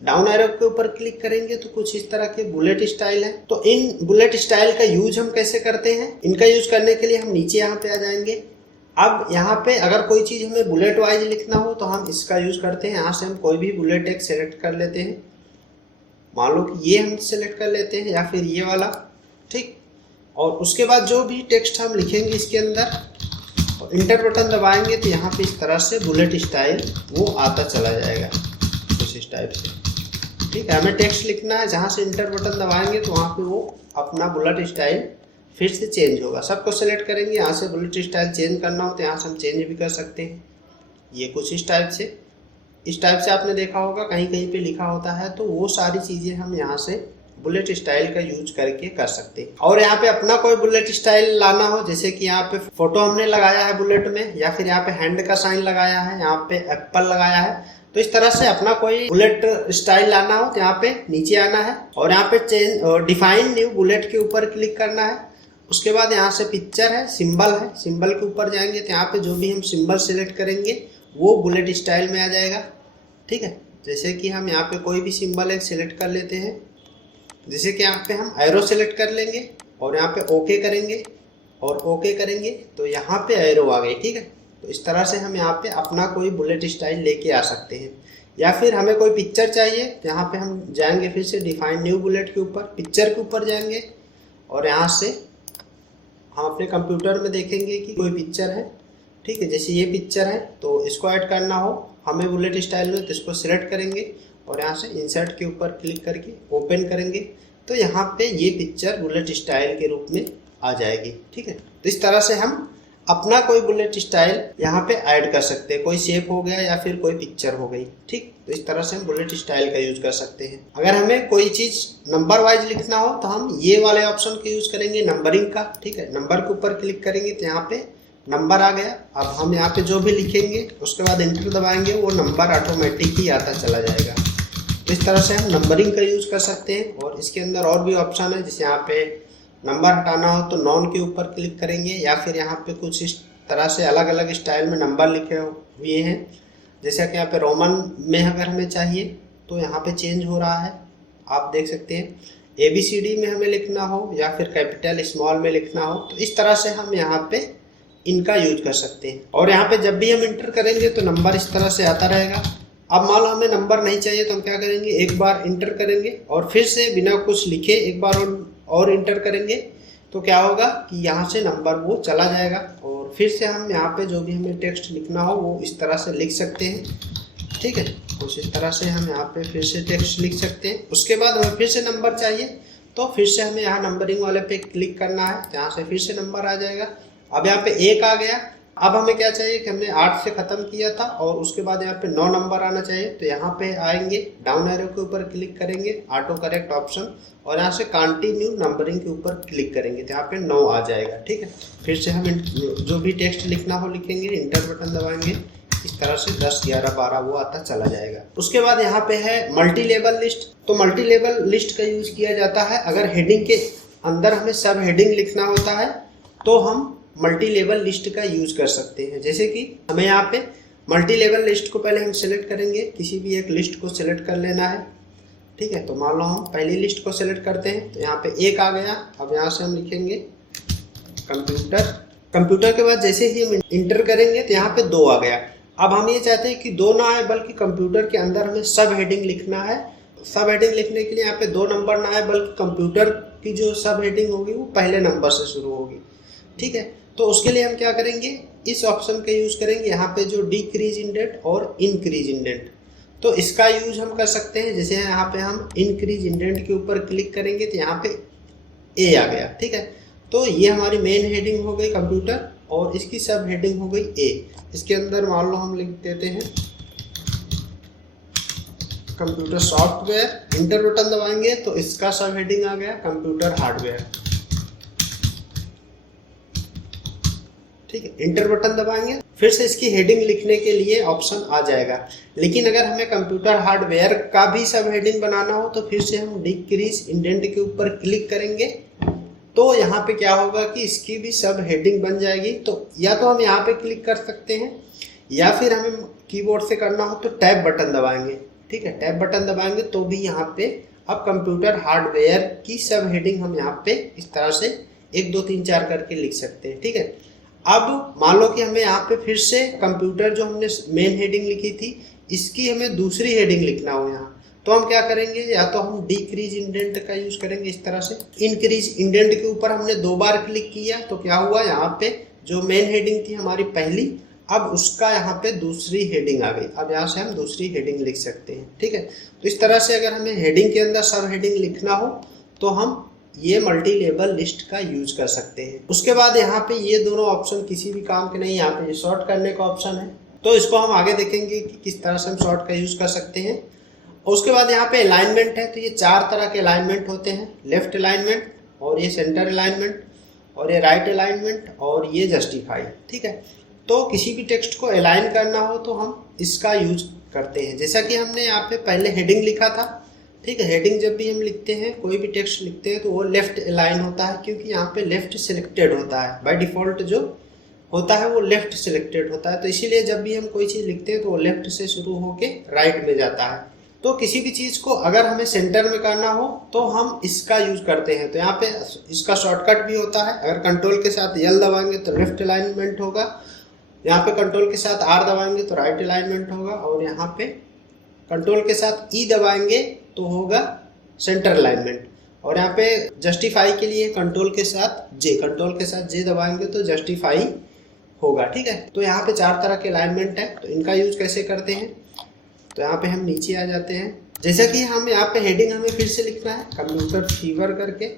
डाउन एरो के ऊपर क्लिक करेंगे तो कुछ इस तरह के बुलेट स्टाइल है। तो इन बुलेट स्टाइल का यूज हम कैसे करते हैं, इनका यूज करने के लिए हम नीचे यहाँ पे आ जाएंगे। अब यहाँ पे अगर कोई चीज हमें बुलेट वाइज लिखना हो तो हम इसका यूज करते हैं। यहाँ से हम कोई भी बुलेट एक सेलेक्ट कर लेते हैं, मान लो कि ये हम सेलेक्ट कर लेते हैं या फिर ये वाला, ठीक। और उसके बाद जो भी टेक्स्ट हम लिखेंगे इसके अंदर, और इंटर बटन दबाएंगे तो यहाँ पे इस तरह से बुलेट स्टाइल वो आता चला जाएगा कुछ इस टाइप से, ठीक है। हमें टेक्स्ट लिखना है, जहाँ से इंटर बटन दबाएंगे तो वहाँ पे वो अपना बुलेट स्टाइल फिर से चेंज होगा। सबको सेलेक्ट करेंगे, यहाँ से बुलेट स्टाइल चेंज करना हो तो यहाँ से हम चेंज भी कर सकते हैं। ये कुछ इस टाइप से आपने देखा होगा कहीं कहीं पे लिखा होता है। तो वो सारी चीज़ें हम यहाँ से बुलेट स्टाइल का यूज करके कर सकते हैं। और यहाँ पे अपना कोई बुलेट स्टाइल लाना हो, जैसे कि यहाँ पे फोटो हमने लगाया है बुलेट में, या फिर यहाँ पे हैंड का साइन लगाया है, यहाँ पे एप्पल लगाया है, तो इस तरह से अपना कोई बुलेट स्टाइल लाना हो तो यहाँ पे नीचे आना है और यहाँ पे चेंज डिफाइन न्यू बुलेट के ऊपर क्लिक करना है। उसके बाद यहाँ से पिक्चर है, सिंबल है, सिंबल के ऊपर जाएंगे तो यहाँ पे जो भी हम सिंबल सिलेक्ट करेंगे वो बुलेट स्टाइल में आ जाएगा, ठीक है। जैसे कि हम यहाँ पे कोई भी सिंबल एक सिलेक्ट कर लेते हैं, जैसे कि यहाँ पे हम एरो सेलेक्ट कर लेंगे और यहाँ पे ओके करेंगे और ओके करेंगे तो यहाँ पे एरो आ गई, ठीक है। तो इस तरह से हम यहाँ पे अपना कोई बुलेट स्टाइल लेके आ सकते हैं। या फिर हमें कोई पिक्चर चाहिए तो यहाँ पे हम जाएंगे फिर से डिफाइन न्यू बुलेट के ऊपर, पिक्चर के ऊपर जाएंगे और यहाँ से हम अपने कंप्यूटर में देखेंगे कि कोई पिक्चर है, ठीक है। जैसे ये पिक्चर है तो इसको ऐड करना हो हमें बुलेट स्टाइल में तो इसको सिलेक्ट करेंगे और यहाँ से इंसर्ट के ऊपर क्लिक करके ओपन करेंगे तो यहाँ पे ये पिक्चर बुलेट स्टाइल के रूप में आ जाएगी, ठीक है। तो इस तरह से हम अपना कोई बुलेट स्टाइल यहाँ पे ऐड कर सकते हैं, कोई शेप हो गया या फिर कोई पिक्चर हो गई, ठीक। तो इस तरह से हम बुलेट स्टाइल का यूज कर सकते हैं। अगर हमें कोई चीज नंबर वाइज लिखना हो तो हम ये वाले ऑप्शन का यूज करेंगे, नंबरिंग का, ठीक है। नंबर के ऊपर क्लिक करेंगे तो यहाँ पे नंबर आ गया। अब हम यहाँ पे जो भी लिखेंगे उसके बाद एंटर दबाएंगे, वो नंबर ऑटोमेटिक ही आता चला जाएगा। तो इस तरह से हम नंबरिंग का यूज कर सकते हैं। और इसके अंदर और भी ऑप्शन है, जैसे यहाँ पे नंबर हटाना हो तो नॉन के ऊपर क्लिक करेंगे, या फिर यहाँ पे कुछ इस तरह से अलग अलग स्टाइल में नंबर लिखे हुए हैं। जैसा कि यहाँ पे रोमन में अगर हमें चाहिए तो यहाँ पे चेंज हो रहा है, आप देख सकते हैं। ABCD में हमें लिखना हो या फिर कैपिटल स्मॉल में लिखना हो तो इस तरह से हम यहाँ पे इनका यूज कर सकते हैं। और यहाँ पे जब भी हम इंटर करेंगे तो नंबर इस तरह से आता रहेगा। अब मान लो हमें नंबर नहीं चाहिए तो हम क्या करेंगे, एक बार इंटर करेंगे और फिर से बिना कुछ लिखे एक बार और इंटर करेंगे तो क्या होगा कि यहाँ से नंबर वो चला जाएगा। और फिर से हम यहाँ पे जो भी हमें टेक्स्ट लिखना हो वो इस तरह से लिख सकते हैं, ठीक है। कुछ इस तरह से हम यहाँ पे फिर से टेक्स्ट लिख सकते हैं। उसके बाद हमें फिर से नंबर चाहिए तो फिर से हमें यहाँ नंबरिंग वाले पे क्लिक करना है, यहाँ से फिर से नंबर आ जाएगा। अब यहाँ पे 1 आ गया। अब हमें क्या चाहिए कि हमने 8 से ख़त्म किया था और उसके बाद यहाँ पे 9 नंबर आना चाहिए। तो यहाँ पे आएंगे, डाउन एरो के ऊपर क्लिक करेंगे, ऑटो करेक्ट ऑप्शन, और यहाँ से कंटिन्यू नंबरिंग के ऊपर क्लिक करेंगे तो यहाँ पे 9 आ जाएगा, ठीक है। फिर से हम जो भी टेक्स्ट लिखना हो लिखेंगे, इंटर बटन दबाएंगे, इस तरह से 10, 11, 12 वो आता चला जाएगा। उसके बाद यहाँ पे है मल्टी लेवल लिस्ट। तो मल्टी लेवल लिस्ट का यूज किया जाता है अगर हेडिंग के अंदर हमें सब हेडिंग लिखना होता है तो हम मल्टी लेवल लिस्ट का यूज कर सकते हैं। जैसे कि हमें यहाँ पे मल्टी लेवल लिस्ट को पहले हम सेलेक्ट करेंगे, किसी भी एक लिस्ट को सेलेक्ट कर लेना है, ठीक है। तो मान लो हम पहली लिस्ट को सेलेक्ट करते हैं तो यहाँ पे 1 आ गया। अब यहाँ से हम लिखेंगे कंप्यूटर। कंप्यूटर के बाद जैसे ही हम इंटर करेंगे तो यहाँ पे 2 आ गया। अब हम ये चाहते हैं कि 2 ना आए बल्कि कंप्यूटर के अंदर हमें सब हेडिंग लिखना है। सब हेडिंग लिखने के लिए यहाँ पे 2 नंबर ना आए बल्कि कंप्यूटर की जो सब हेडिंग होगी वो पहले नंबर से शुरू होगी, ठीक है। तो उसके लिए हम क्या करेंगे, इस ऑप्शन का यूज करेंगे, यहाँ पे जो डिक्रीज इंडेंट और इंक्रीज इंडेंट, तो इसका यूज हम कर सकते हैं। जैसे यहाँ पे हम इंक्रीज इंडेंट के ऊपर क्लिक करेंगे तो यहाँ पे ए आ गया, ठीक है। तो ये हमारी मेन हेडिंग हो गई कंप्यूटर और इसकी सब हेडिंग हो गई ए। इसके अंदर मान लो हम लिख देते हैं कंप्यूटर सॉफ्टवेयर, इंटर बटन दबाएंगे तो इसका सब हेडिंग आ गया कंप्यूटर हार्डवेयर। ठीक है, इंटर बटन दबाएंगे, फिर से इसकी हेडिंग लिखने के लिए ऑप्शन आ जाएगा। लेकिन अगर हमें कंप्यूटर हार्डवेयर का भी सब हेडिंग बनाना हो तो फिर से हम डिक्रीज इंडेंट के ऊपर क्लिक करेंगे, तो यहाँ पे क्या होगा कि इसकी भी सब हेडिंग बन जाएगी। तो या तो हम यहाँ पे क्लिक कर सकते हैं या फिर हमें कीबोर्ड से करना हो तो टैब बटन दबाएंगे। ठीक है, टैब बटन दबाएंगे तो भी यहाँ पे अब कंप्यूटर हार्डवेयर की सब हेडिंग हम यहाँ पे इस तरह से 1 2 3 4 करके लिख सकते हैं। ठीक है, अब मान लो कि हमें यहाँ पे फिर से कंप्यूटर जो हमने मेन हेडिंग लिखी थी इसकी हमें दूसरी हेडिंग लिखना हो यहाँ, तो हम क्या करेंगे, या तो हम डिक्रीज इंडेंट का यूज करेंगे इस तरह से। इंक्रीज इंडेंट के ऊपर हमने 2 बार क्लिक किया तो क्या हुआ, यहाँ पे जो मेन हेडिंग थी हमारी पहली, अब उसका यहाँ पे दूसरी हेडिंग आ गई। अब यहाँ से हम दूसरी हेडिंग लिख सकते हैं। ठीक है, तो इस तरह से अगर हमें हेडिंग के अंदर सब हेडिंग लिखना हो तो हम ये मल्टी लेवल लिस्ट का यूज कर सकते हैं। उसके बाद यहाँ पे ये दोनों ऑप्शन किसी भी काम के नहीं, यहाँ पे सॉर्ट करने का ऑप्शन है, तो इसको हम आगे देखेंगे कि किस तरह से हम सॉर्ट का यूज कर सकते हैं। उसके बाद यहाँ पे अलाइनमेंट है, तो ये 4 तरह के अलाइनमेंट होते हैं, लेफ्ट अलाइनमेंट और ये सेंटर अलाइनमेंट और ये राइट अलाइनमेंट और ये जस्टिफाई। ठीक है, तो किसी भी टेक्स्ट को अलाइन करना हो तो हम इसका यूज करते हैं। जैसा कि हमने यहाँ पे पहले हेडिंग लिखा था। ठीक है, हेडिंग जब भी हम लिखते हैं, कोई भी टेक्स्ट लिखते हैं तो वो लेफ्ट अलाइन होता है, क्योंकि यहाँ पे लेफ्ट सिलेक्टेड होता है बाय डिफॉल्ट, जो होता है वो लेफ्ट सिलेक्टेड होता है। तो इसीलिए जब भी हम कोई चीज़ लिखते हैं तो वो लेफ्ट से शुरू होके राइट में जाता है। तो किसी भी चीज़ को अगर हमें सेंटर में करना हो तो हम इसका यूज करते हैं। तो यहाँ पे इसका शॉर्टकट भी होता है, अगर कंट्रोल के साथ यल दबाएंगे तो लेफ्ट अलाइनमेंट होगा, यहाँ पे कंट्रोल के साथ आर दबाएंगे तो राइट अलाइनमेंट होगा, और यहाँ पे कंट्रोल के साथ ई दबाएंगे तो होगा सेंटर अलाइनमेंट। और यहाँ पे जस्टिफाई के लिए कंट्रोल के साथ जे दबाएंगे तो जस्टिफाई होगा। ठीक है, तो यहाँ पे 4 तरह के अलाइनमेंट है। तो इनका यूज कैसे करते हैं, तो यहाँ पे हम नीचे आ जाते हैं। जैसा कि हम यहाँ पे हेडिंग हमें फिर से लिखना है, कंप्यूटर फीवर करके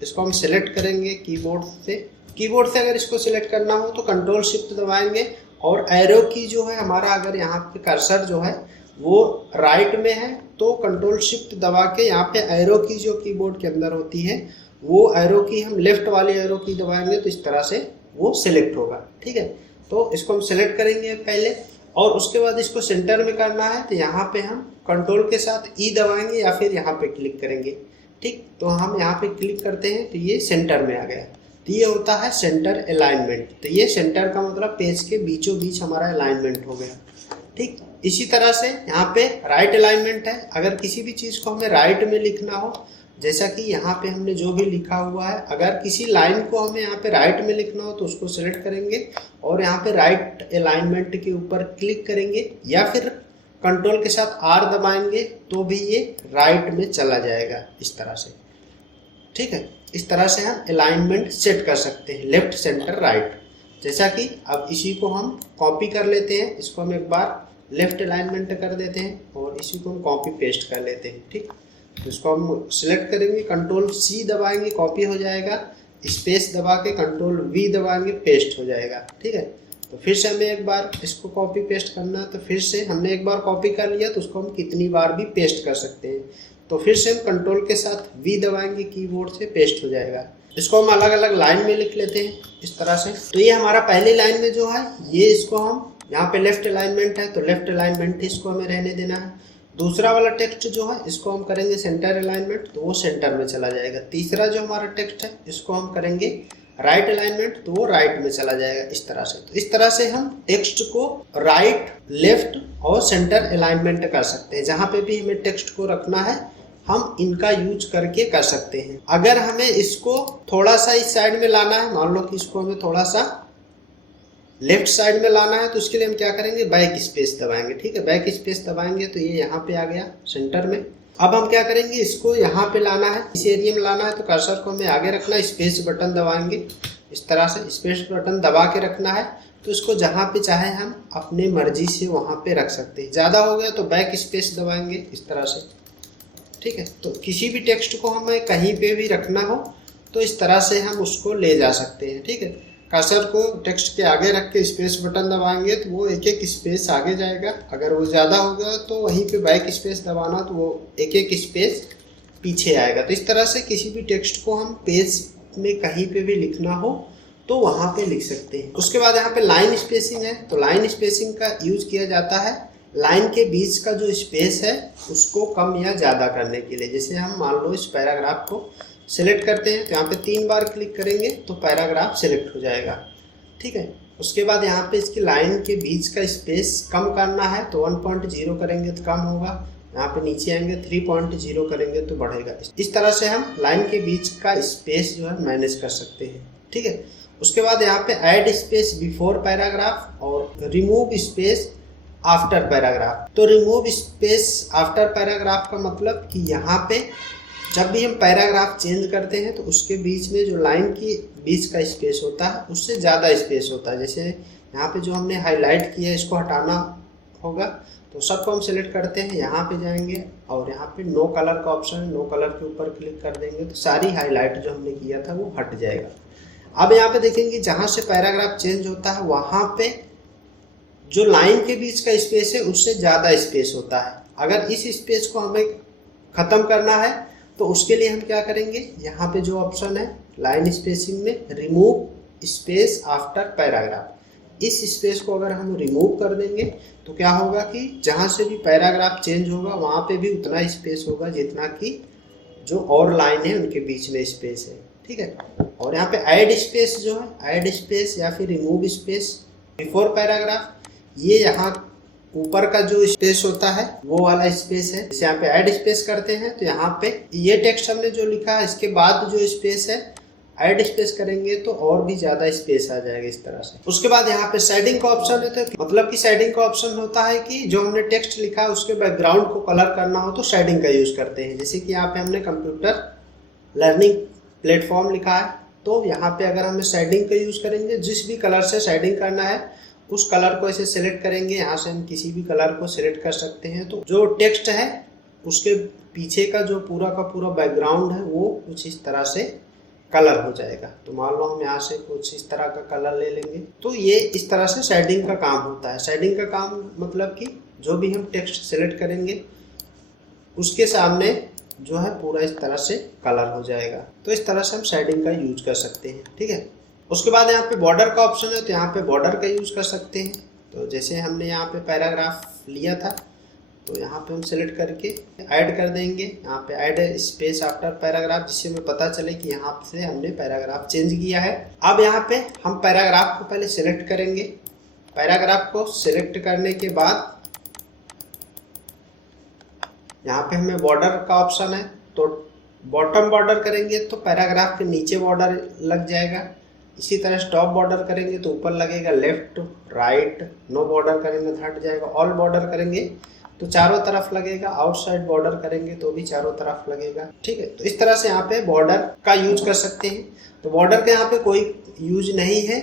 इसको हम सिलेक्ट करेंगे कीबोर्ड से अगर इसको सिलेक्ट करना हो तो कंट्रोल शिफ्ट दबाएंगे, और एरो की जो है हमारा, अगर यहाँ पे कर्सर जो है वो राइट में है तो कंट्रोल शिफ्ट दबा के यहाँ पे एरो की जो कीबोर्ड के अंदर होती है वो एरो की हम लेफ्ट वाली एरो की दबाएंगे तो इस तरह से वो सिलेक्ट होगा। ठीक है, तो इसको हम सिलेक्ट करेंगे पहले, और उसके बाद इसको सेंटर में करना है तो यहाँ पे हम कंट्रोल के साथ ई दबाएंगे या फिर यहाँ पे क्लिक करेंगे। ठीक, तो हम यहाँ पे क्लिक करते हैं तो ये सेंटर में आ गया। तो ये होता है सेंटर अलाइनमेंट। तो ये सेंटर का मतलब पेज के बीचों बीच हमारा अलाइनमेंट हो गया। ठीक, इसी तरह से यहाँ पे राइट अलाइनमेंट है, अगर किसी भी चीज़ को हमें राइट में लिखना हो, जैसा कि यहाँ पे हमने जो भी लिखा हुआ है, अगर किसी लाइन को हमें यहाँ पे राइट में लिखना हो तो उसको सिलेक्ट करेंगे और यहाँ पे राइट अलाइनमेंट के ऊपर क्लिक करेंगे, या फिर कंट्रोल के साथ आर दबाएंगे तो भी ये राइट में चला जाएगा इस तरह से। ठीक है, इस तरह से हम अलाइनमेंट सेट कर सकते हैं, लेफ्ट सेंटर राइट। जैसा कि अब इसी को हम कॉपी कर लेते हैं, इसको हम एक बार लेफ्ट अलाइनमेंट कर देते हैं और इसी को हम कॉपी पेस्ट कर लेते हैं। ठीक, तो इसको हम सिलेक्ट करेंगे, कंट्रोल सी दबाएंगे कॉपी हो जाएगा, स्पेस दबा के कंट्रोल वी दबाएंगे पेस्ट हो जाएगा। ठीक है, तो फिर से हमें एक बार इसको कॉपी पेस्ट करना है, तो फिर से हमने एक बार कॉपी कर लिया तो उसको हम कितनी बार भी पेस्ट कर सकते हैं। तो फिर से हम कंट्रोल के साथ वी दबाएंगे कीबोर्ड से, पेस्ट हो जाएगा। इसको हम अलग अलग लाइन में लिख लेते हैं इस तरह से। तो ये हमारा पहली लाइन में जो है ये, इसको हम यहाँ पे लेफ्ट अलाइनमेंट है तो लेफ्ट अलाइनमेंट इसको हमें रहने देना है। दूसरा वाला टेक्स्ट जो है इसको हम करेंगे सेंटर अलाइनमेंट तो वो सेंटर में चला जाएगा। तीसरा जो हमारा टेक्स्ट है इसको हम करेंगे राइट अलाइनमेंट तो वो राइट में चला जाएगा इस तरह से। तो इस तरह से हम टेक्स्ट को राइट, लेफ्ट और सेंटर अलाइनमेंट कर सकते हैं। जहाँ पे भी हमें टेक्स्ट को रखना है हम इनका यूज करके कर सकते हैं। अगर हमें इसको थोड़ा सा इस साइड में लाना है, मान लो कि इसको हमें थोड़ा सा लेफ्ट साइड में लाना है, तो उसके लिए हम क्या करेंगे, बैक स्पेस दबाएंगे। ठीक है, बैक स्पेस दबाएंगे तो ये यहाँ पे आ गया सेंटर में। अब हम क्या करेंगे, इसको यहाँ पे लाना है, इस एरिया में लाना है तो कर्सर को हमें आगे रखना है, स्पेस बटन दबाएंगे इस तरह से, स्पेस बटन दबा के रखना है। तो इसको जहाँ पे चाहे हम अपने मर्जी से वहाँ पे रख सकते हैं। ज़्यादा हो गया तो बैक स्पेस दबाएंगे इस तरह से। ठीक है, तो किसी भी टेक्स्ट को हमें कहीं पे भी रखना हो तो इस तरह से हम उसको ले जा सकते हैं। ठीक है, कर्सर को टेक्स्ट के आगे रख के स्पेस बटन दबाएंगे तो वो एक एक स्पेस आगे जाएगा। अगर वो ज़्यादा होगा तो वहीं पे बैक स्पेस दबाना तो वो एक एक स्पेस पीछे आएगा। तो इस तरह से किसी भी टेक्स्ट को हम पेज में कहीं पे भी लिखना हो तो वहाँ पे लिख सकते हैं। उसके बाद यहाँ पे लाइन स्पेसिंग है, तो लाइन स्पेसिंग का यूज किया जाता है लाइन के बीच का जो स्पेस है उसको कम या ज़्यादा करने के लिए। जैसे हम मान लो इस पैराग्राफ को सिलेक्ट करते हैं तो यहाँ पे 3 बार क्लिक करेंगे तो पैराग्राफ सिलेक्ट हो जाएगा, ठीक है। उसके बाद यहाँ पे इसकी लाइन के बीच का स्पेस कम करना है तो 1.0 करेंगे तो कम होगा, यहाँ पे नीचे आएंगे 3.0 करेंगे तो बढ़ेगा। इस तरह से हम लाइन के बीच का स्पेस जो है मैनेज कर सकते हैं, ठीक है। उसके बाद यहाँ पे ऐड स्पेस बिफोर पैराग्राफ और रिमूव स्पेस आफ्टर पैराग्राफ। तो रिमूव स्पेस आफ्टर पैराग्राफ का मतलब कि यहाँ पे जब भी हम पैराग्राफ चेंज करते हैं तो उसके बीच में जो लाइन की बीच का स्पेस होता है उससे ज़्यादा स्पेस होता है। जैसे यहाँ पे जो हमने हाईलाइट किया है इसको हटाना होगा तो सबको हम सिलेक्ट करते हैं, यहाँ पे जाएंगे और यहाँ पे नो कलर का ऑप्शन है, नो कलर के ऊपर क्लिक कर देंगे तो सारी हाईलाइट जो हमने किया था वो हट जाएगा। अब यहाँ पे देखेंगे जहाँ से पैराग्राफ चेंज होता है वहाँ पे जो लाइन के बीच का स्पेस है उससे ज़्यादा स्पेस होता है। अगर इस स्पेस को हमें ख़त्म करना है तो उसके लिए हम क्या करेंगे, यहाँ पे जो ऑप्शन है लाइन स्पेसिंग में रिमूव स्पेस आफ्टर पैराग्राफ, इस स्पेस को अगर हम रिमूव कर देंगे तो क्या होगा कि जहाँ से भी पैराग्राफ चेंज होगा वहाँ पे भी उतना स्पेस होगा जितना कि जो और लाइन है उनके बीच में स्पेस है, ठीक है। और यहाँ पे ऐड स्पेस जो है, ऐड स्पेस या फिर रिमूव स्पेस बिफोर पैराग्राफ, ये यहाँ ऊपर का जो स्पेस होता है वो वाला स्पेस है। जैसे यहाँ पे ऐड स्पेस करते हैं तो यहाँ पे ये टेक्स्ट हमने जो लिखा है इसके बाद जो स्पेस है ऐड स्पेस करेंगे तो और भी ज़्यादा स्पेस आ जाएगा इस तरह से। उसके बाद यहाँ पे शेडिंग का ऑप्शन है, तो मतलब कि शेडिंग का ऑप्शन होता है कि जो हमने टेक्स्ट लिखा है उसके बैकग्राउंड को कलर करना हो तो शेडिंग का यूज़ करते हैं। जैसे कि यहाँ पे हमने कंप्यूटर लर्निंग प्लेटफॉर्म लिखा है तो यहाँ पे अगर हमें शेडिंग का यूज़ करेंगे, जिस भी कलर से शेडिंग करना है उस कलर को ऐसे सिलेक्ट करेंगे, यहाँ से हम किसी भी कलर को सिलेक्ट कर सकते हैं। तो जो टेक्स्ट है उसके पीछे का जो पूरा का पूरा बैकग्राउंड है वो कुछ इस तरह से कलर हो जाएगा। तो मान लो हम यहाँ से कुछ इस तरह का कलर ले लेंगे तो ये इस तरह से शेडिंग का काम होता है। शेडिंग का काम मतलब कि जो भी हम टेक्स्ट सिलेक्ट करेंगे उसके सामने जो है पूरा इस तरह से कलर हो जाएगा। तो इस तरह से हम शेडिंग का यूज कर सकते हैं, ठीक है। उसके बाद यहाँ पे बॉर्डर का ऑप्शन है तो यहाँ पे बॉर्डर का यूज कर सकते हैं। तो जैसे हमने यहाँ पे पैराग्राफ लिया था तो यहाँ पे हम सेलेक्ट करके ऐड कर देंगे, यहाँ पे ऐड स्पेस आफ्टर पैराग्राफ, जिससे हमें पता चले कि यहाँ से हमने पैराग्राफ चेंज किया है। अब यहाँ पे हम पैराग्राफ को पहले सिलेक्ट करेंगे। पैराग्राफ को सिलेक्ट करने के बाद यहाँ पे हमें बॉर्डर का ऑप्शन है तो बॉटम बॉर्डर करेंगे तो पैराग्राफ के नीचे बॉर्डर लग जाएगा। इसी तरह स्टॉप बॉर्डर करेंगे तो ऊपर लगेगा, लेफ्ट राइट, नो बॉर्डर करेंगे तो हट जाएगा, ऑल बॉर्डर करेंगे तो चारों तरफ लगेगा, आउटसाइड बॉर्डर करेंगे तो भी चारों तरफ लगेगा, ठीक है। तो इस तरह से यहाँ पे बॉर्डर का यूज कर सकते हैं। तो बॉर्डर का यहाँ पे कोई यूज नहीं है,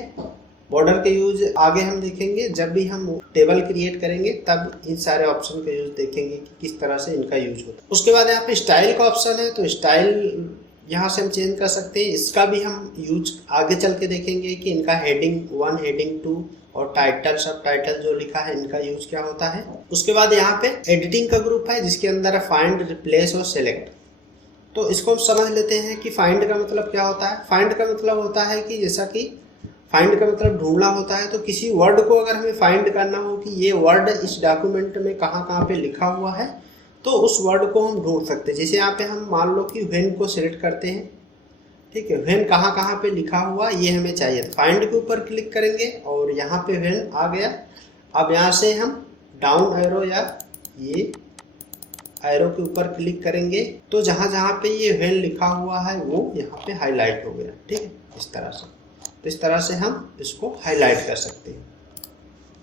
बॉर्डर के यूज आगे हम देखेंगे जब भी हम टेबल क्रिएट करेंगे तब इन सारे ऑप्शन का यूज देखेंगे कि किस तरह से इनका यूज होता है। उसके बाद यहाँ पे स्टाइल का ऑप्शन है तो स्टाइल यहाँ से हम चेंज कर सकते हैं। इसका भी हम यूज आगे चल के देखेंगे कि इनका हेडिंग 1, हेडिंग 2 और टाइटल सब टाइटल जो लिखा है इनका यूज क्या होता है। उसके बाद यहाँ पे एडिटिंग का ग्रुप है जिसके अंदर है फाइंड, रिप्लेस और सेलेक्ट। तो इसको हम समझ लेते हैं कि फाइंड का मतलब क्या होता है। फाइंड का मतलब होता है कि जैसा कि फाइंड का मतलब ढूंढना होता है, तो किसी वर्ड को अगर हमें फाइंड करना हो कि ये वर्ड इस डॉक्यूमेंट में कहाँ कहाँ पे लिखा हुआ है तो उस वर्ड को हम ढूंढ सकते हैं। जैसे यहाँ पे हम मान लो कि व्हेन को सिलेक्ट करते हैं, ठीक है, व्हेन कहाँ कहाँ पे लिखा हुआ ये हमें चाहिए। तो फाइंड के ऊपर क्लिक करेंगे और यहाँ पे व्हेन आ गया। अब यहाँ से हम डाउन एरो या ये एरो के ऊपर क्लिक करेंगे तो जहाँ जहाँ पे ये व्हेन लिखा हुआ है वो यहाँ पे हाईलाइट हो गया, ठीक है, इस तरह से। तो इस तरह से हम इसको हाईलाइट कर सकते हैं।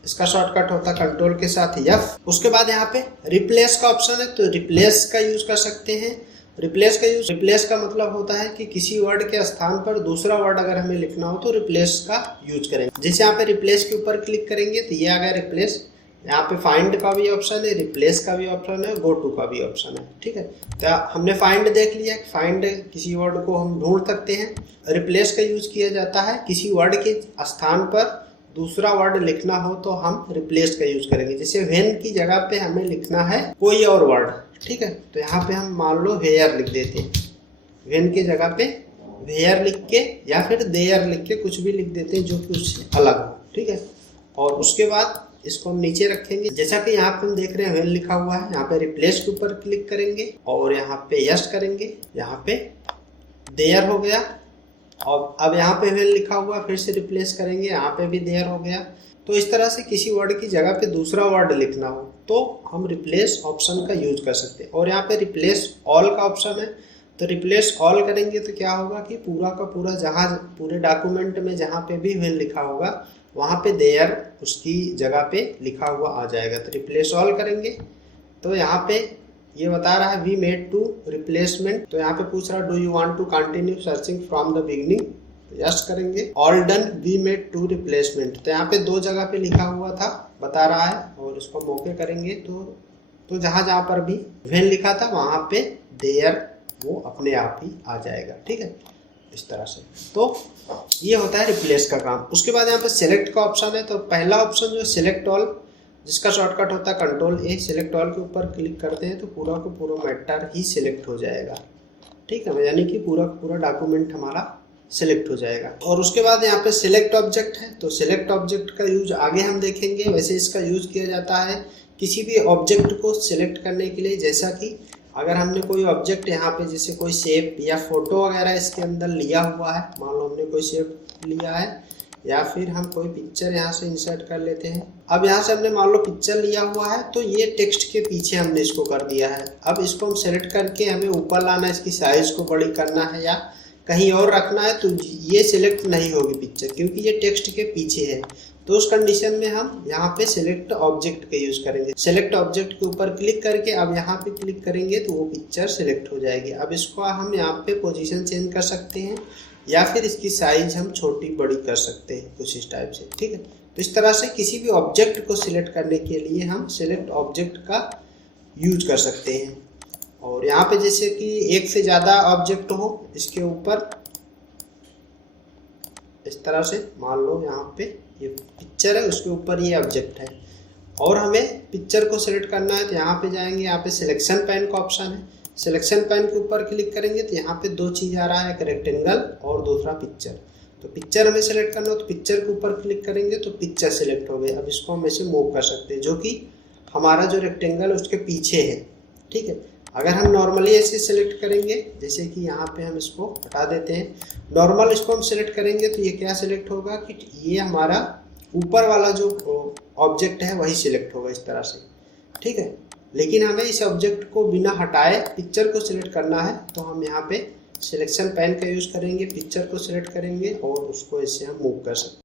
इसका शॉर्टकट होता है कंट्रोल के साथ F। उसके बाद यहाँ पे रिप्लेस का ऑप्शन है तो रिप्लेस का यूज कर सकते हैं। रिप्लेस का मतलब होता है कि किसी वर्ड के स्थान पर दूसरा वर्ड अगर हमें लिखना हो तो रिप्लेस का यूज करेंगे। जैसे यहाँ पे रिप्लेस के ऊपर क्लिक करेंगे तो ये आ गया रिप्लेस। यहाँ पे फाइंड का भी ऑप्शन है, रिप्लेस का भी ऑप्शन है, गो टू का भी ऑप्शन है, ठीक है। तो हमने फाइंड देख लिया, फाइंड किसी वर्ड को हम ढूंढ सकते हैं। रिप्लेस का यूज किया जाता है किसी वर्ड के स्थान पर दूसरा वर्ड लिखना हो तो हम रिप्लेस का यूज करेंगे। जैसे व्हेन की जगह पे हमें लिखना है कोई और वर्ड, ठीक है, तो यहाँ पे हम मान लो हेयर लिख देते हैं, व्हेन की जगह पे वेयर लिख के या फिर देयर लिख के कुछ भी लिख देते हैं जो कि उससे अलग हो, ठीक है। और उसके बाद इसको हम नीचे रखेंगे। जैसा कि यहाँ पे हम देख रहे हैं वेल लिखा हुआ है, यहाँ पे रिप्लेस के ऊपर क्लिक करेंगे और यहाँ पे यस करेंगे, यहाँ पे देयर हो गया। और अब यहाँ पे वेल लिखा हुआ, फिर से रिप्लेस करेंगे, यहाँ पे भी देयर हो गया। तो इस तरह से किसी वर्ड की जगह पे दूसरा वर्ड लिखना हो तो हम रिप्लेस ऑप्शन का यूज कर सकते हैं। और यहाँ पे रिप्लेस ऑल का ऑप्शन है, तो रिप्लेस ऑल करेंगे तो क्या होगा कि पूरा का पूरा जहाँ पूरे डॉक्यूमेंट में जहाँ पे भी वेल लिखा होगा वहाँ पे देयर उसकी जगह पे लिखा हुआ आ जाएगा। तो रिप्लेस ऑल करेंगे तो यहाँ पे ये बता रहा है वी मेड टू रिप्लेसमेंट। तो यहाँ पे पूछ रहा है do you want to continue searching from the beginning, yes करेंगे। All done we made two replacement, तो यहाँ पे 2 जगह पे लिखा हुआ था बता रहा है और इसको मौके करेंगे तो जहाँ जहाँ पर भी वेल लिखा था वहाँ पे देयर वो अपने आप ही आ जाएगा, ठीक है, इस तरह से। तो ये होता है रिप्लेस का काम। उसके बाद यहाँ पे सिलेक्ट का ऑप्शन है, तो पहला ऑप्शन जो है सिलेक्ट ऑल, जिसका शॉर्टकट होता है कंट्रोल ए। सिलेक्ट ऑल के ऊपर क्लिक करते हैं तो पूरा का पूरा मैटर ही सिलेक्ट हो जाएगा, ठीक है, यानी कि पूरा का पूरा डॉक्यूमेंट हमारा सिलेक्ट हो जाएगा। और उसके बाद यहाँ पे सिलेक्ट ऑब्जेक्ट है, तो सिलेक्ट ऑब्जेक्ट का यूज आगे हम देखेंगे। वैसे इसका यूज किया जाता है किसी भी ऑब्जेक्ट को सिलेक्ट करने के लिए, जैसा कि अगर हमने कोई ऑब्जेक्ट यहाँ पे जैसे कोई शेप या फोटो वगैरह इसके अंदर लिया हुआ है, मान लो हमने कोई शेप लिया है या फिर हम कोई पिक्चर यहाँ से इंसर्ट कर लेते हैं। अब यहाँ से हमने मान लो पिक्चर लिया हुआ है तो ये टेक्स्ट के पीछे हमने इसको कर दिया है। अब इसको हम सेलेक्ट करके हमें ऊपर लाना है, इसकी साइज को बड़ी करना है या कहीं और रखना है, तो ये सिलेक्ट नहीं होगी पिक्चर क्योंकि ये टेक्स्ट के पीछे है। तो उस कंडीशन में हम यहाँ पे सिलेक्ट ऑब्जेक्ट का यूज करेंगे। सिलेक्ट ऑब्जेक्ट के ऊपर क्लिक करके अब यहाँ पे क्लिक करेंगे तो वो पिक्चर सिलेक्ट हो जाएगी। अब इसको हम यहाँ पे पोजीशन चेंज कर सकते हैं या फिर इसकी साइज हम छोटी बड़ी कर सकते हैं कुछ इस टाइप से, ठीक है। तो इस तरह से किसी भी ऑब्जेक्ट को सिलेक्ट करने के लिए हम सिलेक्ट ऑब्जेक्ट का यूज कर सकते हैं। और यहाँ पे जैसे कि एक से ज़्यादा ऑब्जेक्ट हो, इसके ऊपर इस तरह से मान लो यहाँ पे ये पिक्चर है, उसके ऊपर ये ऑब्जेक्ट है और हमें पिक्चर को सिलेक्ट करना है तो यहाँ पे जाएंगे, यहाँ पे सिलेक्शन पैन का ऑप्शन है। सिलेक्शन पैन के ऊपर क्लिक करेंगे तो यहाँ पे 2 चीज़ आ रहा है, एक रेक्टेंगल और दूसरा पिक्चर। तो पिक्चर हमें सिलेक्ट करना हो तो पिक्चर के ऊपर क्लिक करेंगे तो पिक्चर सिलेक्ट हो गई। अब इसको हम ऐसे मूव कर सकते हैं जो कि हमारा जो रेक्टेंगल है उसके पीछे है, ठीक है। अगर हम नॉर्मली ऐसे सिलेक्ट करेंगे, जैसे कि यहाँ पे हम इसको हटा देते हैं, नॉर्मल इसको हम सिलेक्ट करेंगे तो ये क्या सिलेक्ट होगा कि ये हमारा ऊपर वाला जो ऑब्जेक्ट है वही सिलेक्ट होगा इस तरह से, ठीक है। लेकिन हमें इस ऑब्जेक्ट को बिना हटाए पिक्चर को सिलेक्ट करना है तो हम यहाँ पे सिलेक्शन पैन का यूज़ करेंगे, पिक्चर को सिलेक्ट करेंगे और उसको ऐसे हम मूव कर सकते हैं।